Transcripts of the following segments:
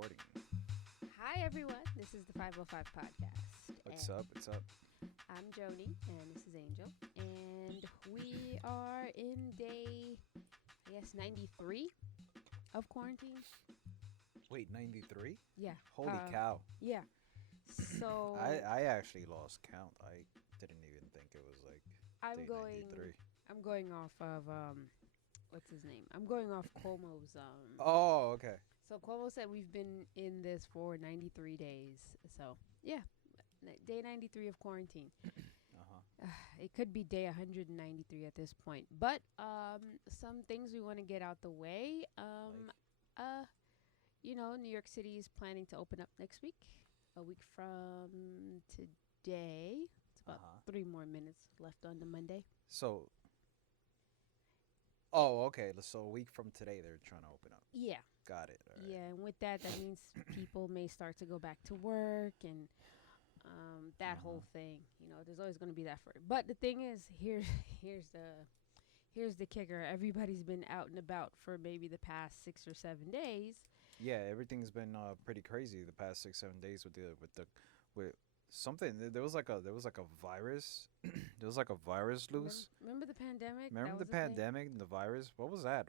recording. Hi, everyone. This is the 505 podcast. What's up? What's up? I'm Joni, and this is Angel. And we are in day, 93 of quarantine. Wait, 93? Yeah. Holy cow. Yeah. I, So I actually lost count. I didn't even think it was like I'm day going. 93. I'm going off of what's his name? I'm going off Cuomo's. Oh, okay. So Cuomo said we've been in this for 93 days. So yeah, day 93 of quarantine. Uh-huh. It could be day 193 at this point. But some things we want to get out the way. Like, Uh, New York City is planning to open up next week, a week from today. It's about uh-huh. 3 more minutes left on the Monday. So, oh, okay. So a week from today, they're trying to open up. Yeah. Got it. All right. Yeah, and with that, that means people may start to go back to work and that Uh-huh. whole thing. There's always going to be that for. But the thing is, here's the kicker. Everybody's been out and about for maybe the past 6 or 7 days. Yeah, everything's been pretty crazy the past 6, 7 days with something. There was like a virus. There was like a virus Remember, loose. remember the pandemic? That Remember the was a thing. pandemic and the virus? What was that?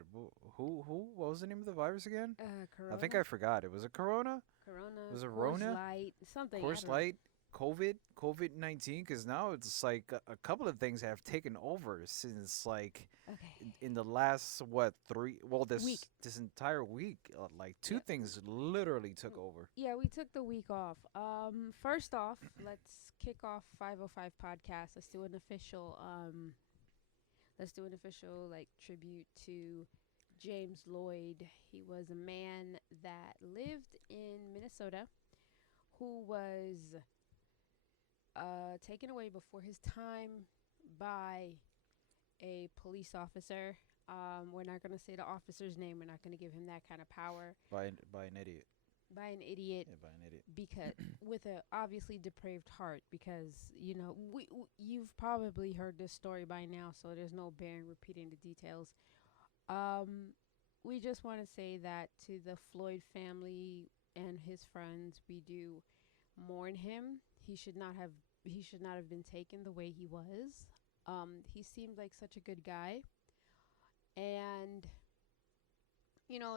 Who? What was the name of the virus again? I think I Corona, forgot. It was a Corona. Corona, Was it Coors Rona? Light, something. I Course don't know. Light? COVID-19? Because now it's like a couple of things have taken over since like Okay. in the last what three? Well, this Week. this entire week, like two Yep. things literally took Mm, over. Yeah, we took the week off. First off, let's kick off 505 podcast. Let's do an official like tribute to James Lloyd. He was a man that lived in Minnesota who was taken away before his time by a police officer. We're not going to say the officer's name. We're not going to give him that kind of power. By an idiot. By an idiot, Yeah, by an idiot. because with a obviously depraved heart, because you've probably heard this story by now, so there's no bearing repeating the details. Um, we just want to say that to the Floyd family and his friends, we do mourn him. He should not have been taken the way he was. He seemed like such a good guy, and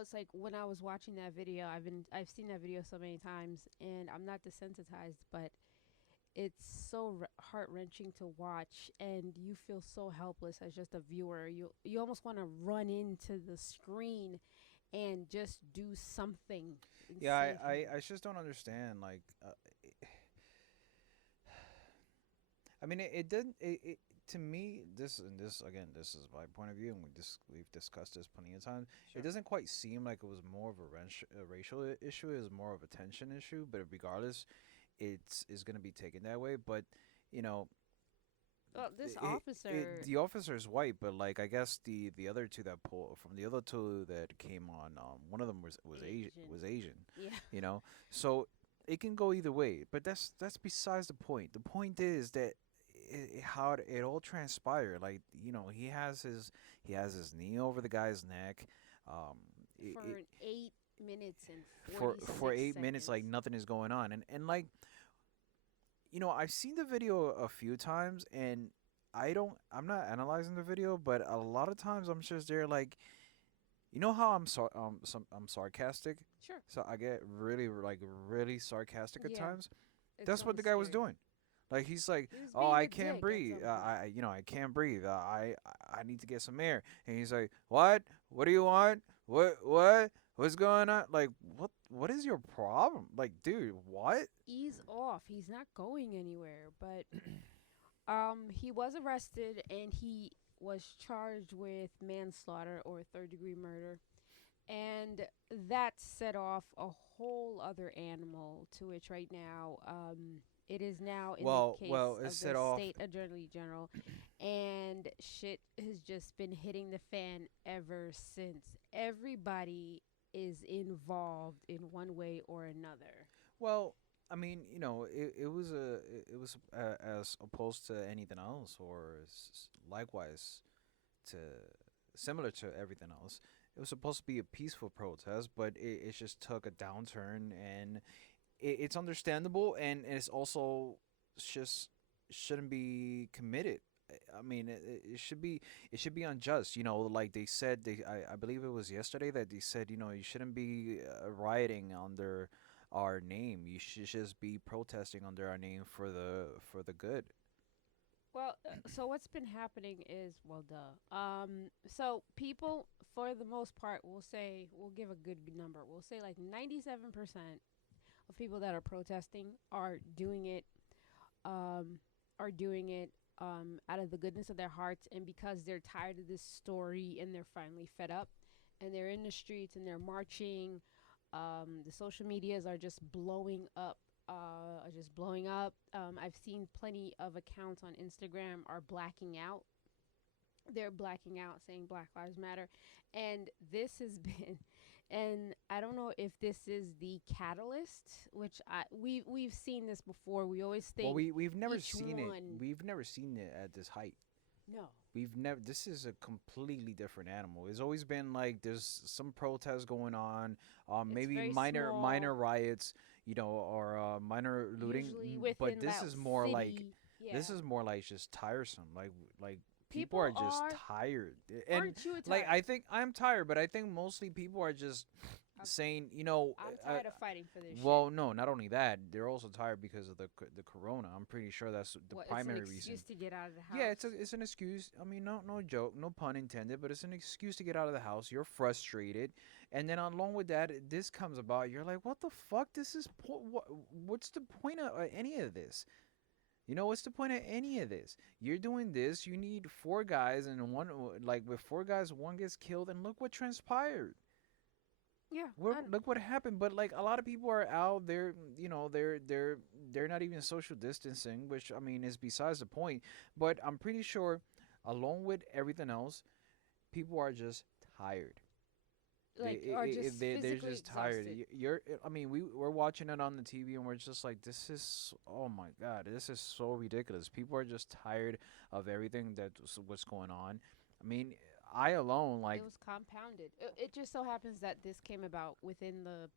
it's like when I was watching that video, I've seen that video so many times, and I'm not desensitized, but it's so heart wrenching to watch, and you feel so helpless as just a viewer. You almost want to run into the screen and just do something and Yeah, save him. I just don't understand. Like, I mean, it didn't. To me, this again, this is my point of view, and we've discussed this plenty of times. It Sure. doesn't quite seem like it was more of a racial issue. It was more of a tension issue. But regardless, it's is going to be taken that way. But you know, Well, this the officer, officer's white, but like I guess the other two that pull from the other two that came on, one of them Asian. was Asian, Yeah. you know. So it can go either way, but that's besides the point. The point is that how it all transpired. Like he has his knee over the guy's neck, um, For an 8 minutes and for 46 8 minutes, like seconds. nothing is going on, and like I've seen the video a few times, and I'm not analyzing the video, but a lot of times I'm just there like, how I'm sarcastic, Sure. so I get really sarcastic at Yeah. times. It's That's what the almost guy was scary. doing. Like he's like, He was oh, being I a can't dick at breathe. some point. I can't breathe. I need to get some air. And he's like, what? What do you want? What? What's going on? Like, what is your problem? Like, dude, what? Ease off. He's not going anywhere. But he was arrested and he was charged with manslaughter or third degree murder. And that set off a whole other animal to which right now it is now in the Well, case it of set the off. state attorney general, and shit has just been hitting the fan ever since. Everybody is involved in one way or another. Well, I mean, it was as opposed to anything else, or likewise to similar to everything else. it was supposed to be a peaceful protest, but it just took a downturn, and it's understandable, and it's also just shouldn't be committed. I mean, it should be, it should be unjust. Like they said, I believe it was yesterday that they said, you shouldn't be rioting under our name. You should just be protesting under our name for the good. Well, so what's been happening is, well, duh. So people, for the most part, will say, we'll give a good number. We'll say like 97% of people that are protesting um, are doing it out of the goodness of their hearts, and because they're tired of this story and they're finally fed up, and they're in the streets and they're marching. The social medias are just blowing up. Are just blowing up. I've seen plenty of accounts on Instagram are blacking out. They're blacking out, saying Black Lives Matter, and this has been. And I don't know if this is the catalyst, which we've seen this before. We always Well, think we've never each seen it. one. We've never seen it at this height. No, We've never. This is a completely different animal. It's always been like there's some protests going on, it's maybe very minor small. riots, or minor looting. Usually But within that city. this Yeah, is more like just tiresome. Like people are people just are. tired, and Aren't you like tired? I think I'm tired, but I think mostly people are just I'm, saying, I'm tired of fighting for this shit. well, no, not only that, they're also tired because of the corona. I'm pretty sure that's the What? It's an primary reason. excuse to get out of the Yeah, house. it's an excuse. I mean, no joke, no pun intended, but it's an excuse to get out of the house. You're frustrated, and then along with that, this comes about. You're like, what the fuck? This is what's the point of any of this? What's the point of any of this? You're doing this. You need four guys, and one like with four guys, one gets killed, and look what transpired. Yeah, Look what happened. But like a lot of people are out there, they're not even social distancing, which I mean is besides the point. But I'm pretty sure, along with everything else, people are just tired. like are just They're physically just tired. exhausted. I mean, we're watching it on the TV, and we're just like, this is, oh my god, this is so ridiculous. People are just tired of everything what's going on. I mean, I alone It like, was compounded. It just so happens that this came about within the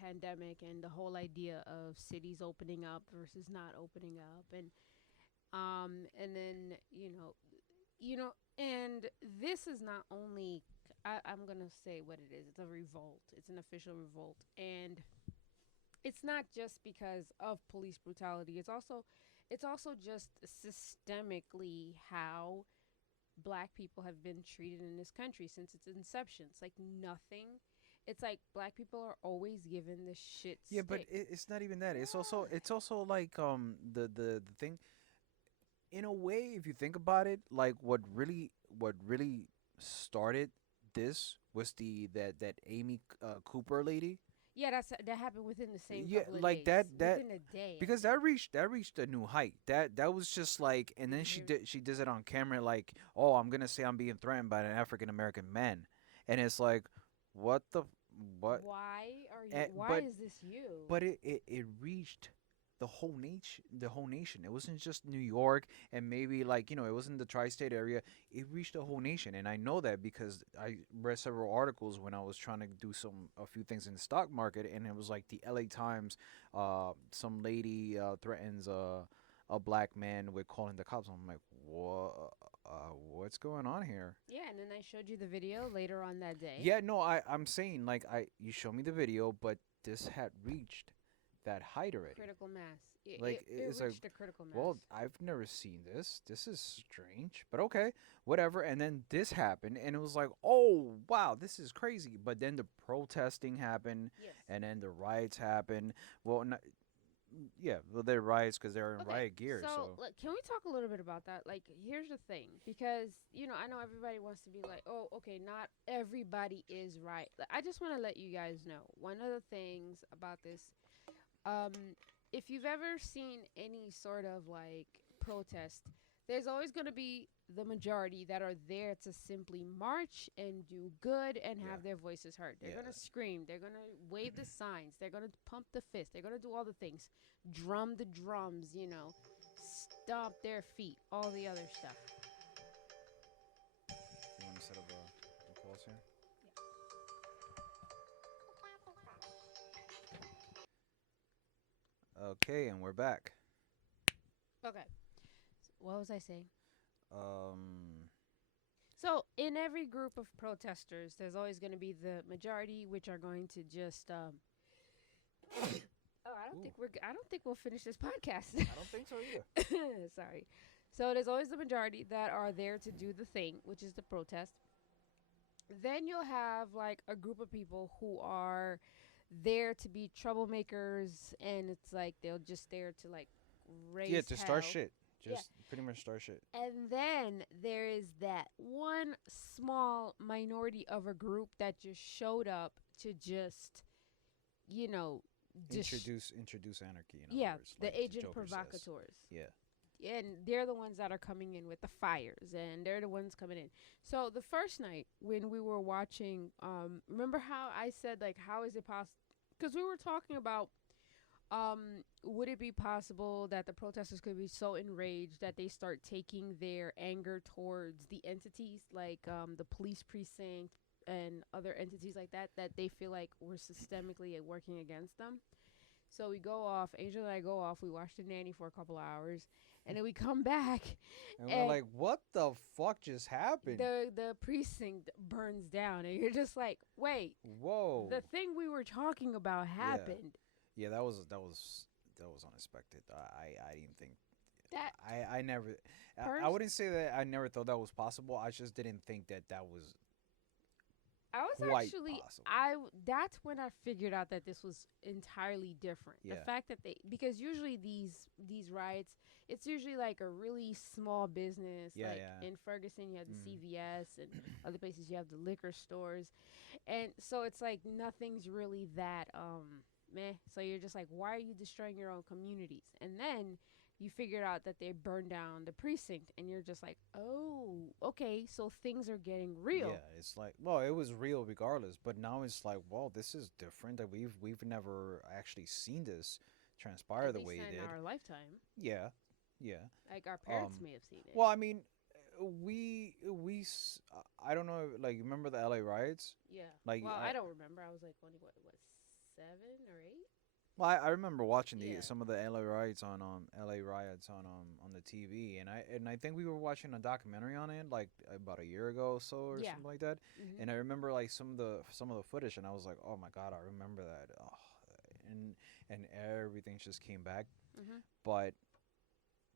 pandemic and the whole idea of cities opening up versus not opening up, and then and this is not only. I'm gonna say what it is. It's a revolt. It's an official revolt, and it's not just because of police brutality. It's also just systemically how black people have been treated in this country since its inception. It's like nothing. It's like black people are always given the shit yeah, but stick. it's not even that. Yeah. It's also like the thing, in a way, if you think about it, like what really started this was that Amy Cooper lady. Yeah, that happened within the same Yeah, couple of like days. that Within a day, I because think. that reached a new height. That was just like, and then There, she does it on camera like, oh, I'm gonna say I'm being threatened by an African American man, and it's like, what the what? why are you? Why But is this you? it reached the whole nation. It wasn't just New York, and maybe like, it wasn't the tri-state area. It reached the whole nation, and I know that because I read several articles when I was trying to do a few things in the stock market, and it was like the LA Times, some lady threatens a black man with calling the cops. I'm like, what? What's going on here? Yeah, and then I showed you the video later on that day. Yeah, no, I'm saying like, you show me the video, but this had reached that height already. Critical mass. It, Like, it, it it's like, reached a critical mass. well, I've never seen this. This is strange, but okay, whatever. And then this happened, and it was like, oh wow, this is crazy. But then the protesting happened, Yes. and then the riots happened. Well, not, yeah, well, they're riots because they're in Okay, riot gear. so So like, can we talk a little bit about that? Like, here's the thing, because I know everybody wants to be like, oh, okay, not everybody is right. Like, I just want to let you guys know one of the things about this. Um, if you've ever seen any sort of like protest, there's always going to be the majority that are there to simply march and do good and yeah, have their voices heard. They're yeah, going to scream, they're going to wave the signs, they're going to pump the fist, they're going to do all the things, drum the drums, stomp their feet, all the other stuff. you want to set up a pause here? Okay, and we're back. Okay. What was I saying? Um, So, in every group of protesters, there's always going to be the majority, which are going to just. Oh, ooh, I don't think we'll finish this podcast. I don't think so either. Sorry. So there's always the majority that are there to do the thing, which is the protest. Then you'll have like a group of people who are there to be troublemakers, and it's like they'll just there to like Yeah, raise to start hell. shit. Yeah. Just pretty much start shit. And then there is that one small minority of a group that just showed up to just, you know, just Introduce anarchy. In other yeah, words, like the the agent Joker says. provocateurs. Yeah. And they're the ones that are coming in with the fires, and they're the ones coming in. So the first night when we were watching, remember how I said like, how is it possible? Because we were talking about, would it be possible that the protesters could be so enraged that they start taking their anger towards the entities, like the police precinct and other entities like that, that they feel like were systemically working against them? So we go off. Angel and I go off. We watch the nanny for a couple hours, and then we come back, And we're and like, what the fuck just happened? the precinct burns down, and you're just like, wait, Whoa. the thing we were talking about Yeah. happened. Yeah, that was unexpected. I didn't think. That I never. I pers- wouldn't say that I never thought that was possible. I just didn't think that that was I was quite actually possible. that's when I figured out that this was entirely different. The Yeah. fact that they, because usually these riots, it's usually like a really small business, Yeah, like yeah. in Ferguson you have the Mm. CVS, and other places you have the liquor stores. And so it's like nothing's really that meh. So you're just like, why are you destroying your own communities? And then you figured out that they burned down the precinct, and you're just like, oh, okay, so things are getting real. Yeah, it's like, well, it was real regardless, but now it's like, well, this is different. That we've never actually seen this transpire At the least way it in did. our lifetime. Yeah, yeah. Like our parents Um, may have seen it. well, I mean, I don't know, like remember the LA riots? Yeah. Like Well, I don't remember. I was like only what 7 or 8. well, I remember watching the Yeah. some of the LA riots on the TV, and I think we were watching a documentary on it like about a year ago or so or Yeah. something like that. Mhm. And I remember like some of the footage, and I was like, oh my god, I remember that. Oh, and and everything just came back. Mhm. But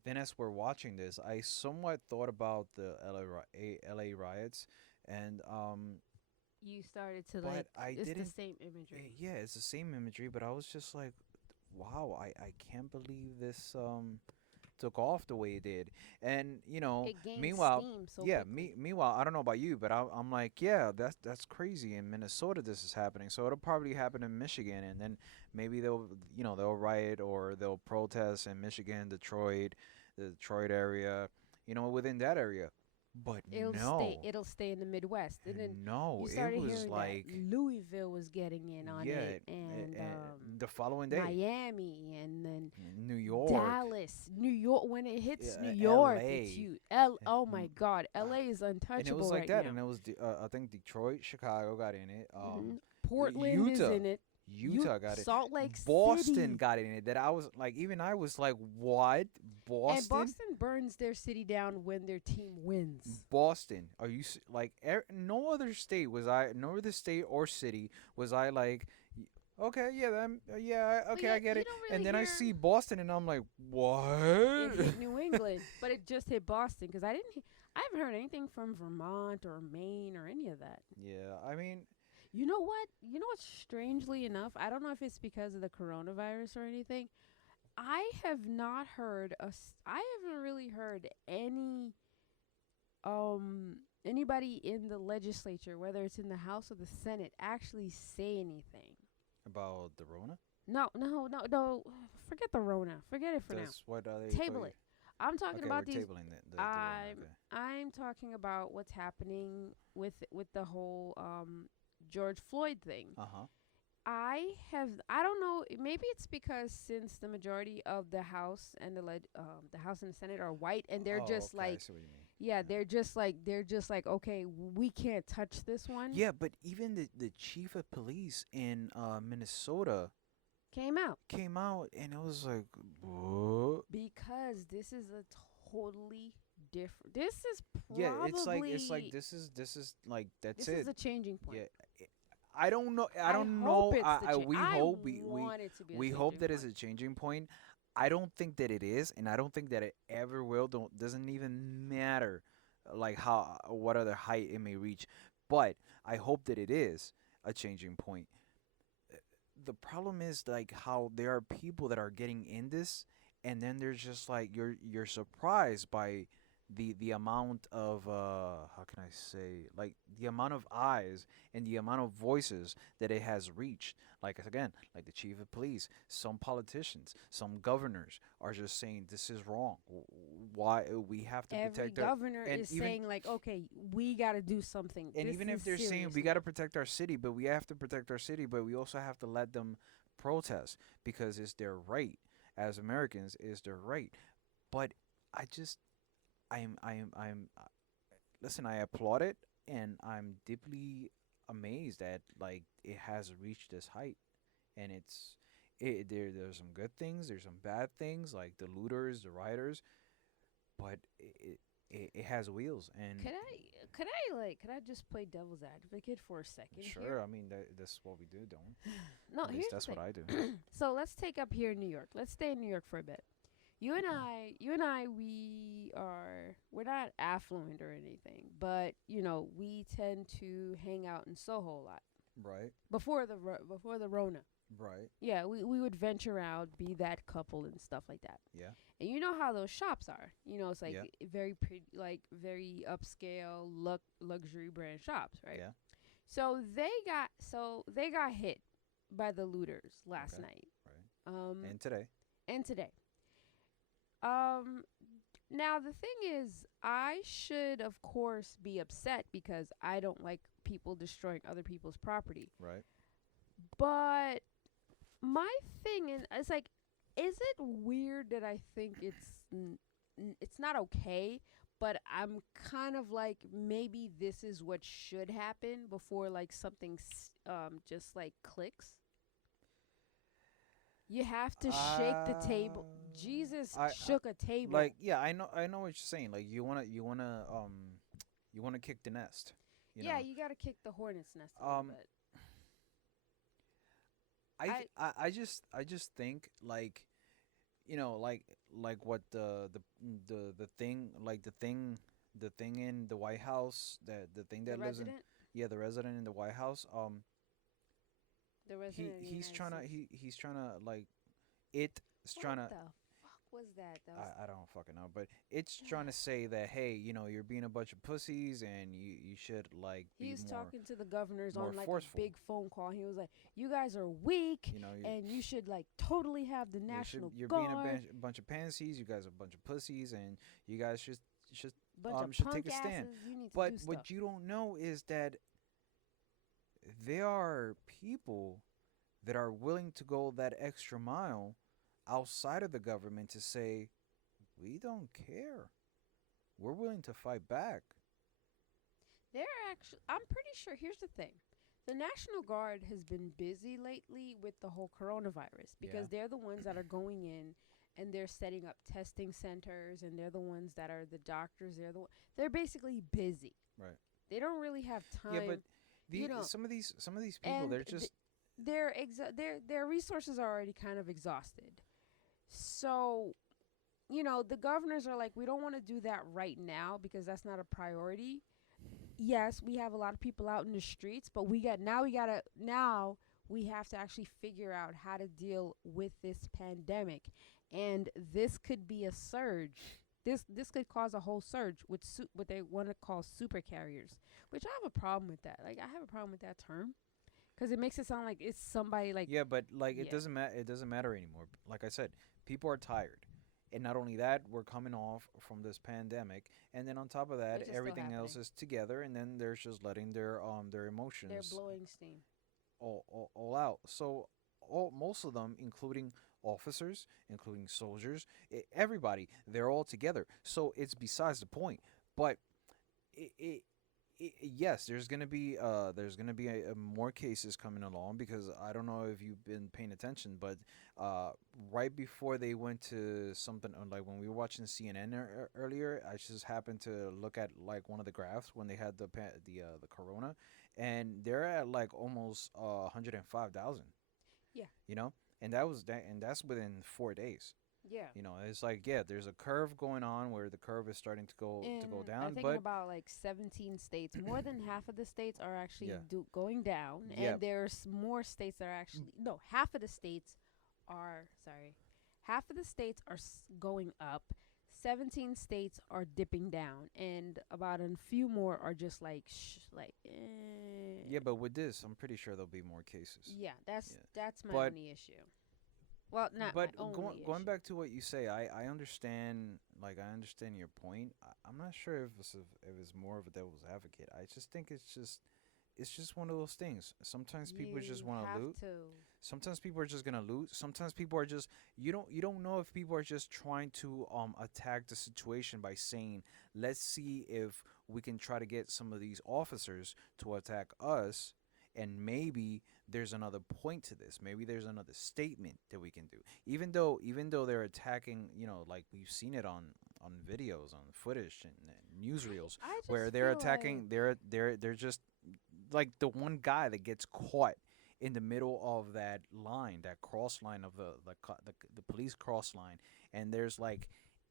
then as we're watching this, I somewhat thought about the LA riots, and You started to but like. I It's the didn't. same imagery. Yeah, it's the same imagery, but I was just like, wow, I can't believe this took off the way it did. And It gained meanwhile, steam so yeah, quickly. meanwhile, I don't know about you, but I'm like, yeah, that's crazy. In Minnesota, this is happening, so it'll probably happen in Michigan, and then maybe they'll riot or they'll protest in Michigan, Detroit, the Detroit area, within that area. But no, It'll stay in the Midwest, and then no, you it started was hearing that like, Louisville was getting in on yeah, it, and the following day, Miami, and then New York, Dallas, New York. When it hits New York, it's L.A. huge. Oh Mm, my God, uh, LA is and it untouchable was like right that, now. and it was I think Detroit, Chicago got in it, Portland is Utah, in it. Utah got it, Salt Lake Boston City. got in it. That I was like, even I was like, what? And Boston? Boston burns their city down when their team wins. Boston? Are you like no other state or city was I like, okay, yeah, yeah, But okay, I yet, get you it. don't And really then I hear see Boston, and I'm like, it what? hit New England, but it just hit Boston because I haven't heard anything from Vermont or Maine or any of that. Yeah, I mean, You know what? You know what? Strangely enough, I don't know if it's because of the coronavirus or anything. I haven't really heard anybody in the legislature, whether it's in the House or the Senate, actually say anything. about the Rona. No, no, no, no. Forget the Rona. Forget it for now. That's what are they? Table it. I'm talking Okay, we're about these. tabling the Rona. I'm Okay. I'm talking about what's happening with the whole George Floyd thing. Uh huh. I don't know, maybe it's because since the majority of the House and the House and the Senate are white, and they're Oh, just okay. I like, see what you mean. yeah, Yeah. they're just like, okay, we can't touch this one. Yeah, but even the chief of police in Minnesota came out came out, and it was like, what? because this is a totally different. This is Yeah, it's like probably this is like that's this is it. a changing Yeah, point. I don't know. I I don't hope know. it's the change. We I hope want it to be the we hope changing that it's point. a changing point. I don't think that it is, and I don't think that it ever will. Don't doesn't even matter, like how what other height it may reach. But I hope that it is a changing point. The problem is like how there are people that are getting in this, and then there's just like you're surprised by the amount of how can I say, like the amount of eyes and the amount of voices that it has reached. Like again, like the chief of police, some politicians, some governors are just saying this is wrong. Why we have to Every protect our, governor and is even saying like, okay, we got to do something. and This even is if they're saying serious we got now. to protect our city, but we have to protect our city, but we also have to let them protest because it's their right as Americans, is their right. But I just, I'm. Listen, I applaud it, and I'm deeply amazed that like it has reached this height, and there's some good things, there's some bad things, like the looters, the rioters, but it has wheels, and Could I just play devil's advocate for a second here? sure, I mean that's what we do, don't? No, At least here's that's the what thing. I do. So let's take up here in New York. Let's stay in New York for a bit. We're not affluent or anything, but we tend to hang out in Soho a lot Right, before the Rona. right, Yeah, we would venture out, be that couple and stuff like that. yeah, And you know how those shops are. It's like yeah, very pretty, like very upscale, luxury brand shops, right? yeah. So they got hit by the looters last Okay, night. right. And today, And today. Um, Now the thing is, I should of course be upset because I don't like people destroying other people's property. right? But my thing is like, is it weird that I think it's not okay, but I'm kind of like maybe this is what should happen before like something just like clicks. You have to shake the Uh, table. Jesus I shook a table. like yeah, I know what you're saying. Like you wanna kick the nest, you Yeah, know. you got to kick the hornet's nest a little Um, bit. I I just think like like what the thing, like the thing in the White House, the thing the that lives in, resident, yeah, the resident in the White House. the resident of the He's United trying to States. he's trying to like it's What trying to, the fuck was that? That was I don't fucking know, but it's trying to say that hey, you're being a bunch of pussies and you should like he be was talking to the governors more on like a forceful. big phone call. He was like, "You guys are weak, You know, and you should like totally have the National you're being Guard. bunch of pansies. You guys are a bunch of pussies, and you guys should Bunch of should take punk a stand. asses. You need to But do stuff." what you don't know is that there are people that are willing to go that extra mile outside of the government to say, we don't care. We're willing to fight back. I'm pretty sure. Here's the thing. The National Guard has been busy lately with the whole coronavirus Yeah, because they're the ones that are going in and they're setting up testing centers, and they're the ones that are the doctors. They're basically busy. right. They don't really have Yeah, but time, you know, some of these people, and they're just their resources are already kind of exhausted. So, the governors are like, we don't want to do that right now because that's not a priority. Yes, we have a lot of people out in the streets, but now we have to actually figure out how to deal with this pandemic, and this could be a surge. This could cause a whole surge with what they want to call super carriers, which I have a problem with that. Like, I have a problem with that term because it makes it sound like it's somebody like, yeah, but like yeah, it doesn't matter anymore. Like I said, people are tired. And not only that, we're coming off from this pandemic, and then on top of that, which is still everything happening. else is together, and then they're just letting their They're emotions blowing steam. all out. So most of them, including officers, including soldiers, everybody, they're all together. So it's besides the point. But it Yes, there's gonna be more cases coming along because I don't know if you've been paying attention, but uh, right before they went to something like when we were watching CNN earlier, I just happened to look at like one of the graphs when they had the corona, and they're at like almost 105,000. Yeah. You know, and that's within 4 days. Yeah. You know, it's like yeah, there's a curve going on where the curve is starting to go And I down, think in but about like 17 states, more than half of the states are actually yeah, going down, yeah. and there's more states that are actually no, half of the states are sorry, half of the states are going up. 17 states are dipping down, and about a few more are just like Yeah, but with this, I'm pretty sure there'll be more cases. yeah, that's Yeah, that's my but only issue. Well, not my but only going issue. back to what you say, I understand. Like I understand your point. I'm not sure if it's more of a devil's advocate. I just think it's just one of those things. Sometimes people just You want to have loot. to. Sometimes people are just gonna loot. Sometimes people are just you don't know if people are just trying to attack the situation by saying let's see if we can try to get some of these officers to attack us, and maybe there's another point to this. Maybe there's another statement that we can do. Even though they're attacking, like we've seen it on videos, on footage and newsreels I where just they're feel like attacking. They're just like the one guy that gets caught in the middle of that line, that cross line of the police cross line, and there's like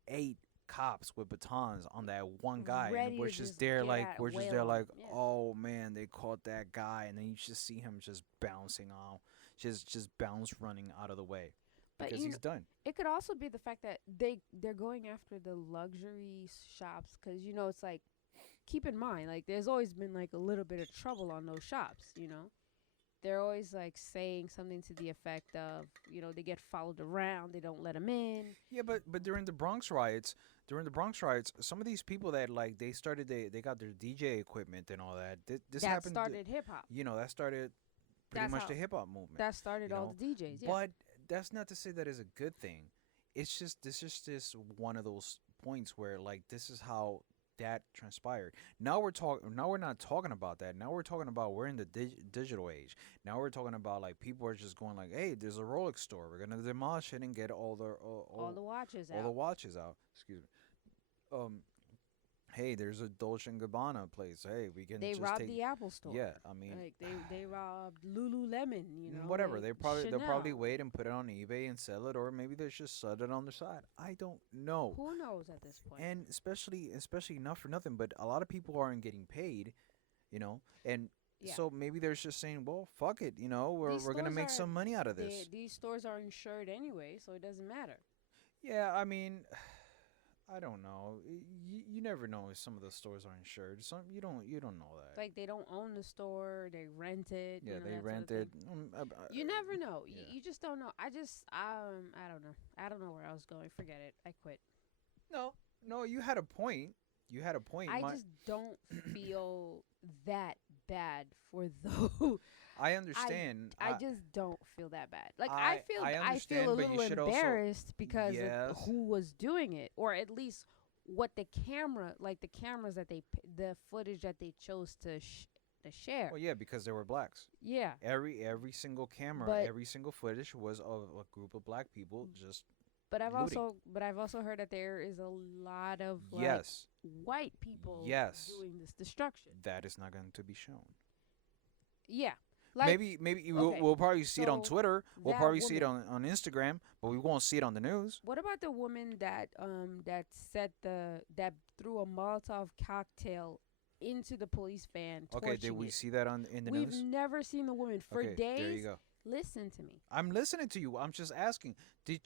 8 cops with batons on that one guy, and ready to just get at we're just there whale 'em. like, Yeah. oh man, they caught that guy, and then you just see him just bouncing off, just bounce running out of the way But because he's done. it could also be the fact that they're going after the luxury shops because it's like keep in mind like there's always been like a little bit of trouble on those shops. They're always like saying something to the effect of they get followed around, they don't let them in. Yeah, but during the Bronx riots, some of these people that like they got their DJ equipment and all that. This That happened. started hip hop. That started pretty That's much how the hip hop movement. that started You all know, the DJs. Yeah. but that's not to say that is a good thing. It's just this is just one of those points where like this is how that transpired. Now we're talking. Now we're not talking about that. Now we're talking about we're in the digital age. Now we're talking about like people are just going like, hey, there's a Rolex store. We're gonna demolish it and get All the watches all the out. watches out. Excuse me. Um, hey, there's a Dolce and Gabbana place. Hey, we can They just robbed take. the Apple store. Yeah, I mean, Like they robbed Lululemon. whatever. Like They'll probably Chanel. wait and put it on eBay and sell it, or maybe they just sell it on the side. I don't know. Who knows at this point? And especially not for nothing, but a lot of people aren't getting paid, and Yeah. so maybe they're just saying, well, fuck it, These we're gonna stores make are some money out of this. these stores are insured anyway, so it doesn't matter. Yeah, I mean, I don't know. You never know if some of the stores are insured. Some you don't know that. Like they don't own the store, they rent it, Yeah, they that sort of rented. thing. You never know. You just don't know. I don't know. I don't know where I was going. Forget it. I quit. No, no, you had a point. You had a point. I just don't feel that bad for those. I I understand. I just don't feel that bad. Like I I feel understand, a but you little should also embarrassed because of yes. who was doing it, or at least what the camera, like the cameras that the footage that they chose to share. Well, yeah, because they were blacks. Yeah, Every single camera, but every single footage was of a group of black people just looting. but I've also heard that there is a lot of like Yes, white people yes, doing this destruction. that is not going to be shown. Yeah, like Maybe okay, we'll probably see it on so Twitter. We'll that probably see it woman. on Instagram, but we won't see it on the news. What about the woman that threw a Molotov cocktail into the police van, Okay, did torching we it? see that on in the We've news? never seen the woman for Okay, there you days. go. Listen to me. I'm listening to you. I'm just asking. Did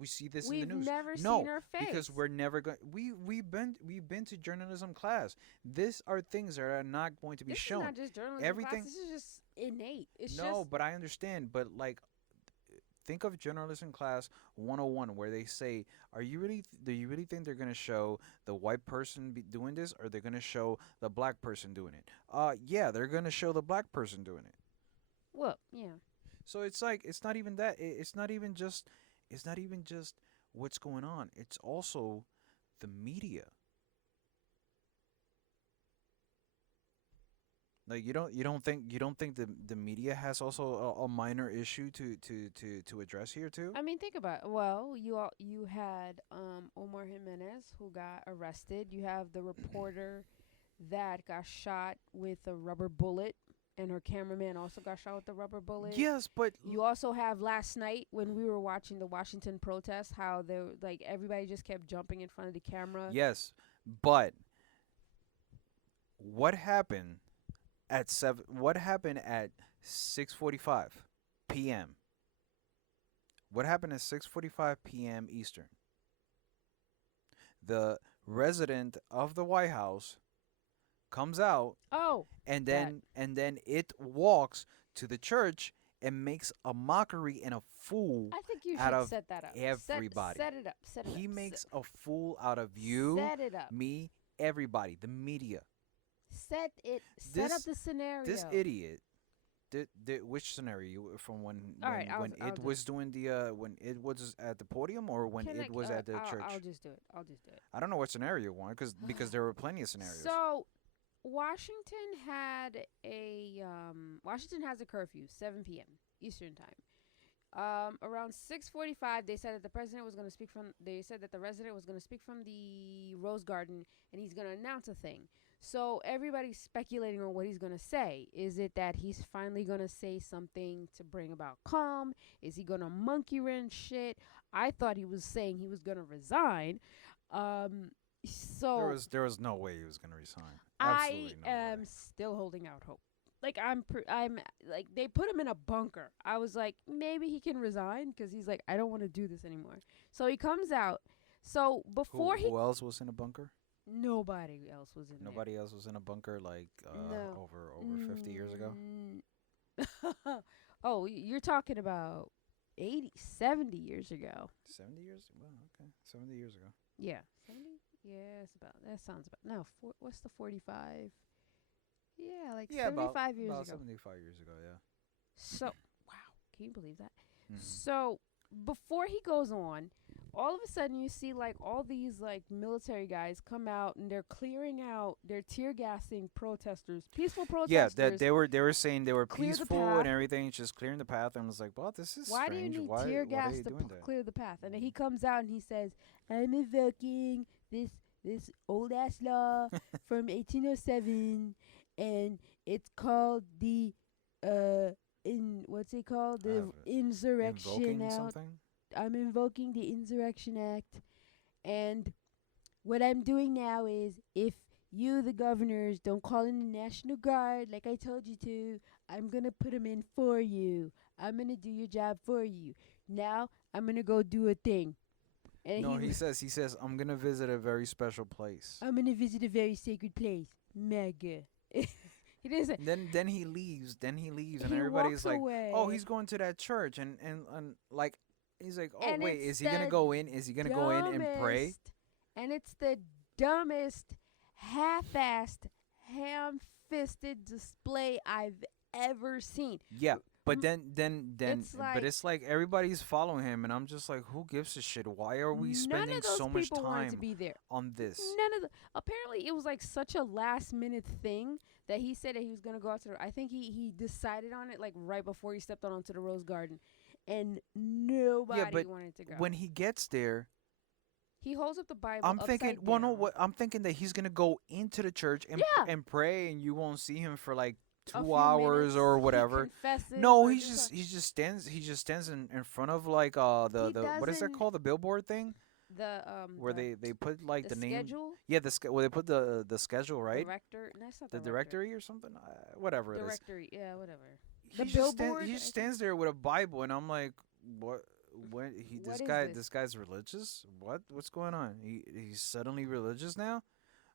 we see this in We've the news? never No, seen her because face. we're never going. We've been to journalism class. These are things that are not going to be This is shown. not just journalism class. Everything. This is just innate. It's No, just but I understand. But like, think of journalism class 101 where they say, do you really think they're going to show the white person doing this, or they're going to show the black person doing it? Yeah, they're going to show the black person doing it. well, yeah. So it's like it's not even that. It's not even just what's going on. It's also the media. Like you don't think the media has also a minor issue to address here too? I mean, think about it. Well, you had Omar Jimenez who got arrested. You have the reporter that got shot with a rubber bullet, and her cameraman also got shot with a rubber bullet. Yes, but You also have last night when we were watching the Washington protests, how they like everybody just kept jumping in front of the camera. yes, but what happened at 7 what happened at 6:45 p.m.? What happened at 6:45 p.m. Eastern? The resident of the White House comes out, Oh, that and then it walks to the church and makes a mockery and a fool I think you out should of set that up. everybody. Set it up. Set it He up. makes a fool out of you, Set it up. me, everybody, the media. Set up This the scenario. this idiot did which scenario from All right, when I'll it do was doing the when it was at the podium or when Can it was at the church? I'll just do it. I'll just do it. I don't know what scenario you want because there were plenty of scenarios. So Washington has a curfew, 7 p.m. Eastern time. Around 6:45, they said that the president was going to speak from. They said that the resident was going to speak from the Rose Garden, and he's going to announce a thing. So everybody's speculating on what he's going to say. Is it that he's finally going to say something to bring about calm? Is he going to monkey wrench shit? I thought he was saying he was going to resign. So There was no way he was going to resign. I Absolutely no am way. still holding out hope. Like I'm like they put him in a bunker. I was like maybe he can resign because he's like I don't want to do this anymore. So he comes out. So before Who else was in a bunker? nobody else was in Nobody else was in a bunker like there. No. over 50 years ago. Oh, you're talking about 80, 70 years ago. 70 years? Well, okay. 70 years ago. Yeah. 70? Yeah, it's about that sounds about no, what's the 45? Yeah, like Yeah, 75 years about ago. 75 years ago, yeah. So, wow, can you believe that? Mhm. So, before he goes on, all of a sudden you see like all these like military guys come out and they're clearing out, they're tear gassing protesters, peaceful Yeah, protesters. that they were saying they were Clear the peaceful path. and everything, just clearing the path, and I was like, well, this is Why do you strange. need Why tear why are gas they to doing that? clear the path? And then he comes out and he says, "I'm invoking this old ass law from 1807, and it's called the in what's it called the Insurrection Invoking Act. something? I'm invoking the Insurrection Act, and what I'm doing now is if you, the governors, don't call in the National Guard like I told you to, I'm going to put them in for you. I'm going to do your job for you. Now, I'm going to go do a thing. And No, he he says I'm gonna visit a very special place. I'm going to visit a very sacred place. Mega. He didn't say. Then he leaves. Then he leaves, and He everybody's walks like, away. "Oh, he's going to that church," and like, he's like, "Oh, And wait, it's is he gonna the go in? Is he gonna go in and pray?" dumbest- And it's the dumbest, half-assed, ham-fisted display I've ever seen. Yeah, but M- then, It's but like it's like everybody's following him, and I'm just like, who gives a shit? Why are we none spending of those so much people wanted to time be there. on this? None of the. Apparently, it was like such a last-minute thing that he said that he was gonna go out to. I think he decided on it like right before he stepped out onto the Rose Garden, and nobody but wanted to go. When he gets there, He holds up the Bible. I'm thinking, upside well, no, down. what I'm thinking that he's gonna go into the church and Yeah. and pray, and you won't see him for like A 2 few hours minutes, or he whatever. confesses No, or he just stands in front of like He the what is that doesn't- called, the billboard thing where the they put like the name. schedule. Yeah, where they put the schedule, right? Director. No, it's not The the directory or something, whatever it is. Directory. Yeah, whatever. He The just billboard. he just stands there with a Bible, and I'm like, what? When What is this this? guy's religious? What's going on? He's suddenly religious now?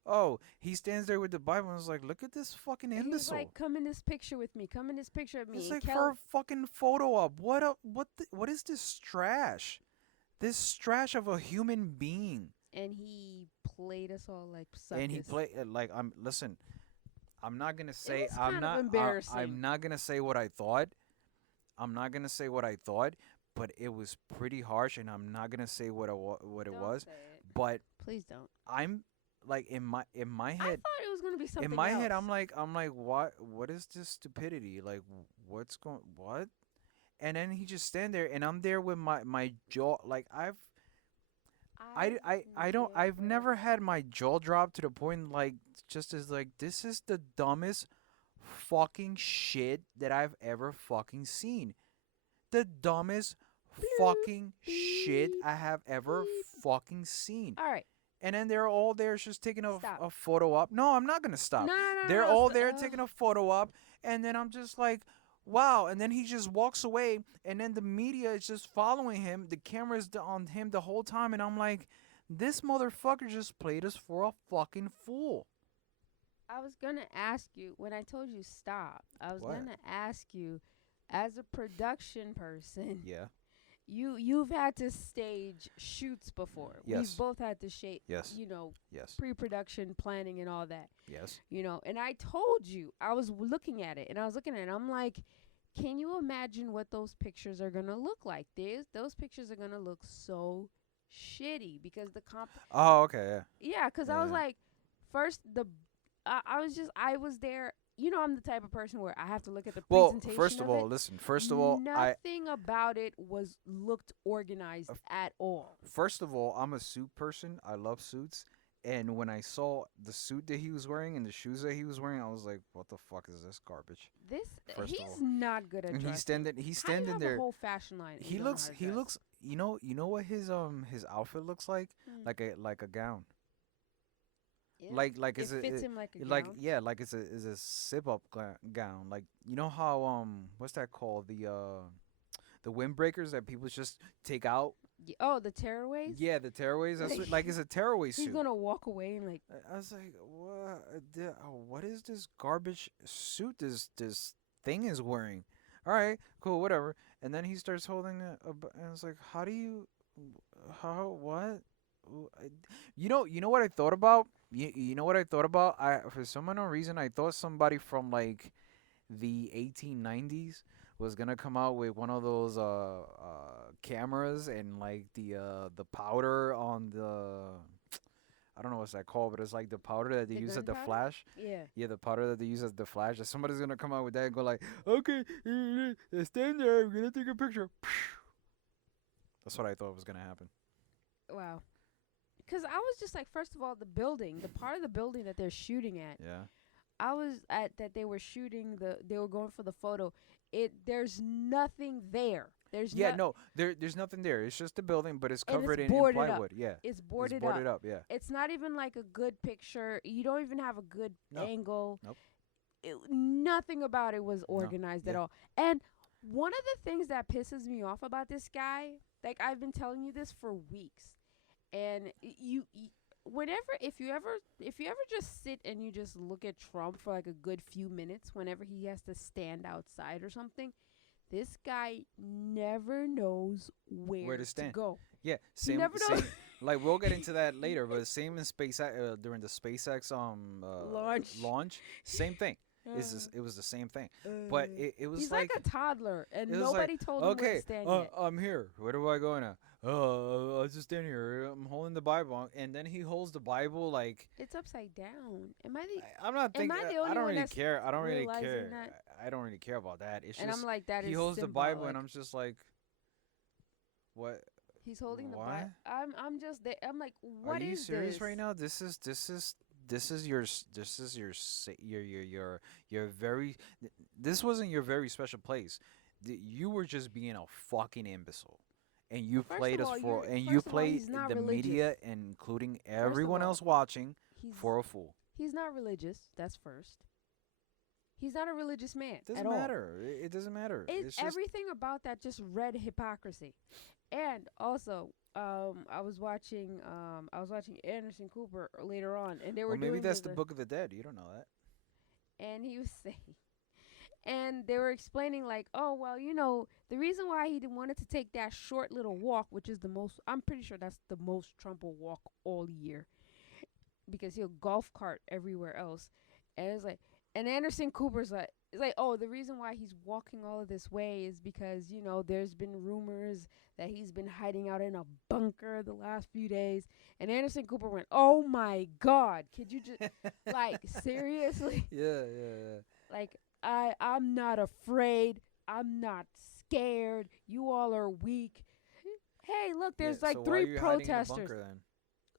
Oh, he stands there with the Bible and is like, look at this fucking And he's imbecile. like, "Come in this picture with me. Come in this picture of me." It's And like Kel- for a fucking photo op. What up? What is this trash? This trash of a human being. and he played us all like And he suckers. play like I'm listen. I'm not gonna say was kind of I'm embarrassing. not gonna say what I thought. I'm not gonna say what I thought, but it was pretty harsh, and I'm not gonna say what it Don't was. say it. But Please don't. I'm like in my I head, thought it was gonna be in something my head, else. I'm like, what is this stupidity? Like, what's going, what? And then he just stand there, and I'm there with my jaw, like I've I've never. never had my jaw drop to the point like just as like this is the dumbest fucking shit that I've ever fucking seen. The dumbest Bloop, fucking shit beep, I have ever beep. fucking seen. All right, And then they're all there just taking stop. a photo up. No, I'm not gonna stop. No, no, no, They're no, no. all there taking a photo up, and then I'm just like, wow. And then he just walks away, and then the media is just following him. The camera's on him the whole time, and I'm like, this motherfucker just played us for a fucking fool. I was gonna ask you when I told you stop. I was What? gonna ask you, as a production person, Yeah. you've had to stage shoots before. We've Yes. both had to shape, Yes. you know, Yes. pre-production planning and all that. Yes. You know, and I told you I was looking at it, and I was looking at it. I'm like, can you imagine what those pictures are gonna look like? Those pictures are gonna look so shitty because the comp. Oh, okay. Yeah, because I was Yeah. like, first I was there. You know, I'm the type of person where I have to look at the Well, presentation first of of all, it. listen. First of all, Nothing about it was looked organized uh, at all. first of all, I'm a suit person. I love suits. And when I saw the suit that he was wearing and the shoes that he was wearing, I was like, "What the fuck is this garbage?" This First of he's all, not good at and dressing. he's How do you standing have a there. whole fashion line and you don't know how to He dress? looks. You know what his outfit looks Hmm. like a gown. Yeah, Like it is fits him like a like gown. yeah, like it's a zip up gown. Like you know how what's that called, the windbreakers that people just take out. Oh, the tearaways. Yeah, the tearaways. That's like it's a tearaway He's suit. gonna walk away and like, I was like, what is this garbage suit this thing is wearing? All right, cool, whatever. And then he starts holding and it's like, how do you, how what? You know what I thought about? You know what I thought about? I for some unknown reason I thought somebody from like the 1890s was gonna come out with one of those cameras and like the powder on the, I don't know what's that called, but it's like the powder that they the use at the gunpowder. flash. Yeah. Yeah, the powder that they use as the flash. That somebody's gonna come out with that and go like, okay, stand there, we're gonna take a picture. That's what I thought was gonna happen. Wow. Because I was just like, first of all, the building, the part of the building that they're shooting at, Yeah. I was at that they were shooting they were going for the photo. There's nothing there. There's Yeah, no, no, there's nothing there. It's just a building, but it's and it's covered in boarded up. plywood. Yeah, It's it's boarded up. boarded up. Yeah. It's not even like a good picture. You don't even have a good No. angle. Nope. Nothing about it was No. organized at Yeah. all. And one of the things that pisses me off about this guy, like I've been telling you this for weeks, and whenever if you ever just sit and you just look at Trump for like a good few minutes whenever he has to stand outside or something, this guy never knows Where where to to stand? go. Yeah, He never knows. same. Like we'll get into that later, but same in during the SpaceX Launch. launch, same thing. Uh, It was the same thing, but it was He's like like a toddler, and it was like nobody told him where to okay, stand yet. I'm here. Where do I go now? I'll just stand here. I'm holding the Bible, and then he holds the Bible like It's upside down. Am I the I'm not am thinking. I the I only don't one really that's care. I don't really realizing care. that? I don't really care about that. It's And I'm just like, that he is holds the Bible, and symbolic. I'm just like, what? He's holding the Bible. What? I'm just there. I'm like, Are what you is serious this? right now? This is your your very this wasn't your very special place. You were just being a fucking imbecile. And you First played of us all, for you're and you first of all, played he's not the religious. media and including First of everyone all, else watching he's for a fool. he's not religious. That's first. He's not a religious man It at doesn't all. matter. It doesn't matter. It's just Everything about that just read hypocrisy. And also, I was watching Anderson Cooper later on, and they well were maybe doing that's the Book of the Dead. You don't know that. and he was saying, and they were explaining like, oh well, you know, the reason why he didn't wanted to take that short little walk, which is the most, I'm pretty sure that's the most Trump will walk all year, because he'll golf cart everywhere else, and it's like, And Anderson Cooper's like, it's like, oh, the reason why he's walking all of this way is because, there's been rumors that he's been hiding out in a bunker the last few days. And Anderson Cooper went, oh my God, could you just, like, seriously? Yeah, yeah, Like, I'm not afraid. I'm not scared. You all are weak. Hey, look, yeah. there's So like why are three you hiding in a protesters. bunker then?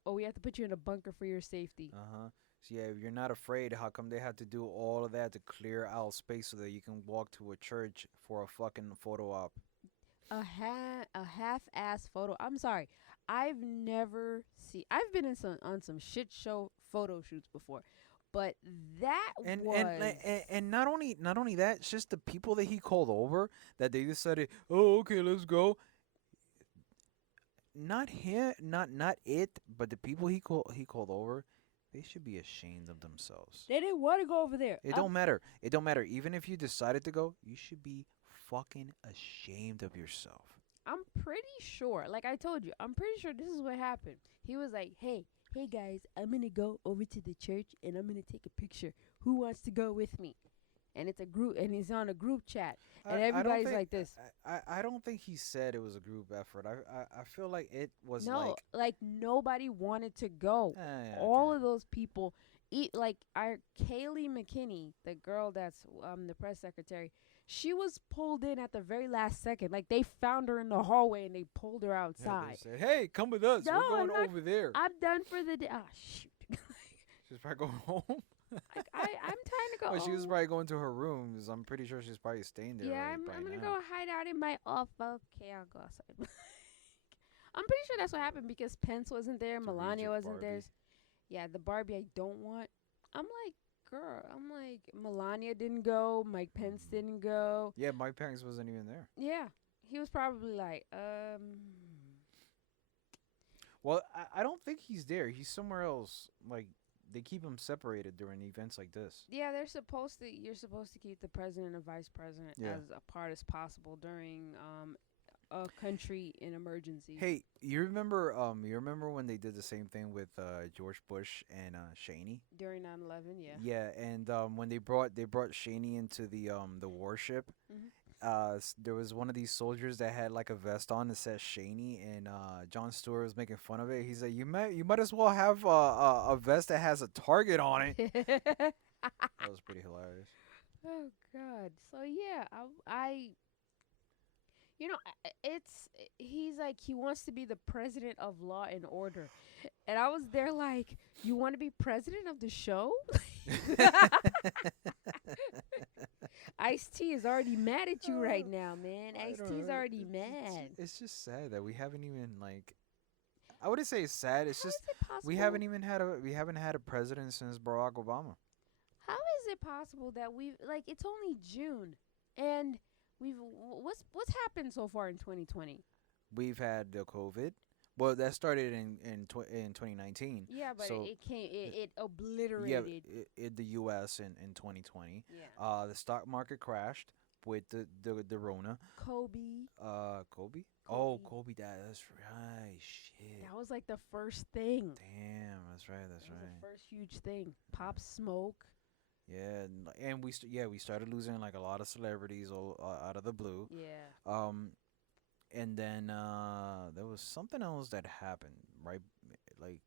Oh, we have to put you in a bunker for your safety. Uh huh. So yeah, if you're not afraid, how come they had to do all of that to clear out space so that you can walk to a church for a fucking photo op? A half-ass photo. I'm sorry. I've never seen. I've been in some on some shit show photo shoots before, but that was. And not only that, it's just the people that he called over that they decided, oh okay, let's go. Not him, not it, but the people he called over, they should be ashamed of themselves. They didn't want to go over there. It don't matter. It don't matter. Even if you decided to go, you should be fucking ashamed of yourself. I'm pretty sure. Like I told you, I'm pretty sure this is what happened. He was like, hey guys, I'm gonna go over to the church and I'm gonna take a picture. Who wants to go with me? And it's a group, and he's on a group chat, and I don't everybody's think like this. I don't think he said it was a group effort. I feel like it was No, like like nobody wanted to go. yeah, All okay. of those people, like our Kaylee McKinney, the girl that's the press secretary, she was pulled in at the very last second. Like they found her in the hallway and they pulled her Yeah, they outside. said, "Hey, come with us. No, We're going I'm not. over there." I'm done for the day. Ah, shoot. She's probably going home. Like I'm trying to go. Well, she was probably going to her rooms. I'm pretty sure she's probably staying there. Yeah, Like, I'm by gonna now. go hide out in my off. Okay, I'll go outside. I'm pretty sure that's what happened because Pence wasn't there, To read Melania your wasn't there. Barbie. Yeah, the Barbie I don't want. I'm like, girl, I'm like, Melania didn't go, Mike Pence Mm. didn't go. Yeah, my parents wasn't even there. Yeah, he was probably like, Well, I don't think he's there. He's somewhere else. Like they keep him separated during events like this. yeah, you're supposed to keep the president and vice president Yeah. as apart as possible during a country in emergency. Hey, you remember when they did the same thing with George Bush and Cheney? During 9/11, yeah. Yeah, and when they brought Cheney into the warship, Hmm. there was one of these soldiers that had like a vest on that said Shaney, and John Stewart was making fun of it. He's like, you might as well have a vest that has a target on it. That was pretty hilarious. Oh God. So yeah, I it's he's like he wants to be the president of Law and Order, and I was there like, you want to be president of the show? Ice T is already mad at you right now, man. I Ice don't T's know. already mad. It's just sad that we haven't even like. I wouldn't say it's sad. It's How just is it possible? we haven't had a president since Barack Obama. How is it possible that we've like it's only June and what's happened so far in 2020? We've had the COVID. Well, that started in 2019. Yeah, but So it yeah, obliterated. the U.S. in 2020. Yeah. The stock market crashed with the Rona. Kobe. Kobe. Oh, Kobe. Kobe died. That's right. Shit. That was like the first thing. Damn. That's right. That's That was right. the first huge thing. Pop Smoke. Yeah, and we started losing like a lot of celebrities all out of the blue. Yeah. And then there was something else that happened, right? Like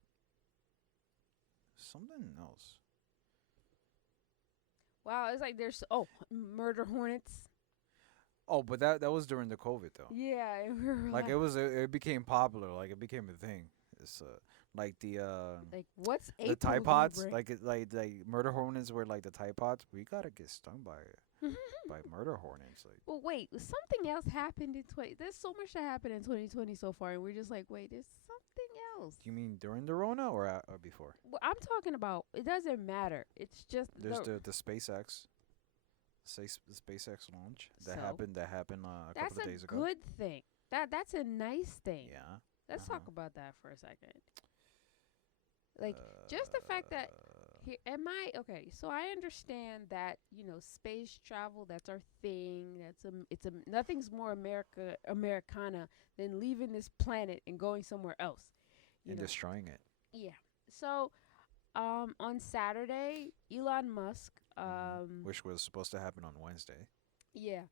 something else. Wow, it's like there's murder hornets. Oh, but that was during the COVID though. Yeah, and we were Like it became popular. Like it became a thing. It's like like what's the April Tide Pods. Libre? Like like murder hornets were like the Tide Pods. We gotta get stung by murder hornets. Like Well, wait, something else happened in 20. There's so much that happened in 2020 so far, and we're just like, wait, there's something else. do you mean during the Rona or before? Well, I'm talking about. It doesn't matter. It's just There's the SpaceX. The SpaceX launch that So? happened. That happened a That's couple of a days ago. good thing. That's a nice thing. Yeah. Let's talk Uh-huh. about that for a second. Like just the fact that here am I okay, so I understand that, space travel, that's our thing. It's a nothing's more Americana than leaving this planet and going somewhere else. You and know. destroying it. Yeah. So on Saturday, Elon Musk Which was supposed to happen on Wednesday. Yeah.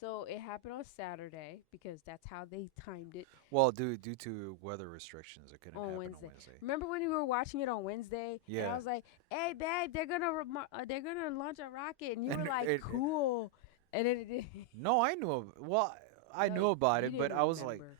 So it happened on Saturday because that's how they timed it Well, due to weather restrictions, it couldn't on happen on Wednesday. Wednesday. Remember when we were watching it on Wednesday and I Yeah, was like, "Hey babe, they're going to launch a rocket." And you were and like, "Cool." And then it no, I knew. Well, I no, knew about you it, but didn't I was like, remember.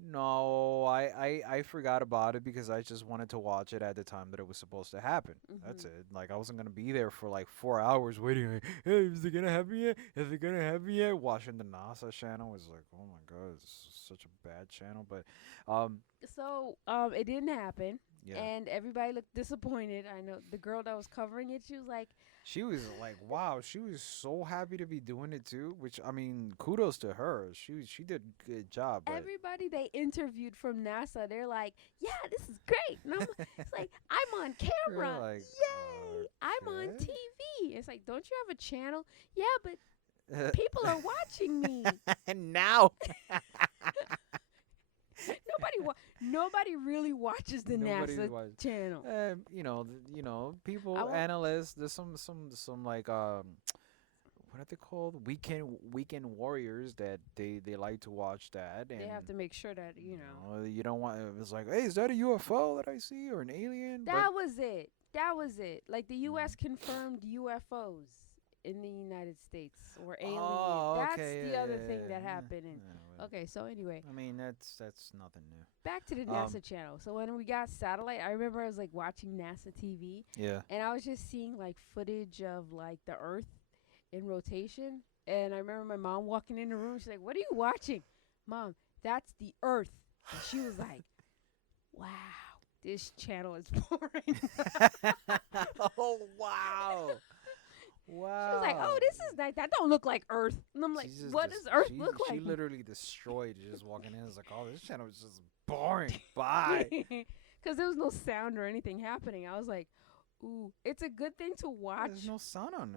no, I forgot about it because I just wanted to watch it at the time that it was supposed to happen. That's Mhm. it. Like I wasn't gonna be there for like 4 hours waiting. Like, hey, is it gonna happen yet? Is it gonna happen yet? Watching the NASA channel was like, oh my god, it's such a bad channel. But, um, So, it didn't happen yeah, and everybody looked disappointed. I know the girl that was covering it, she was like, she was like, wow, she was so happy to be doing it too. Which I mean, kudos to her. She did a good job. But everybody they interviewed from NASA, they're like, "Yeah, this is great." And it's like, "I'm on we're camera. like, Yay! I'm on okay. TV." It's like, "Don't you have a channel?" "Yeah, but people are watching me." And now Nobody really watches the nobody's NASA watching. channel. People, I won't analysts. There's some like what are they called? Weekend warriors that they like to watch that, They and have to make sure that, you know. you don't want. It's like, hey, is that a UFO that I see or an alien? But That was it. That was it. Like the mm. US confirmed UFOs in the United States or alien. Oh, That's okay, the yeah, other yeah, thing that yeah. happened. And Well, okay, so anyway, I mean, that's nothing new. back to the Um, NASA channel. So when we got satellite, I remember I was like watching NASA TV yeah. and I was just seeing like footage of like the Earth in rotation. And I remember my mom walking in the room. She's like, "What are you watching?" "Mom, that's the Earth." And she was like, "Wow, this channel is boring." Oh wow. She was like, Wow. "Oh, this is nice. That don't look like Earth." And I'm like, She's just "What does Earth look she like?" literally destroyed just walking in. It's like, oh, this channel is just boring. Bye. Because there was no sound or anything happening. I was like, "Ooh, it's a good thing to There's watch no sun on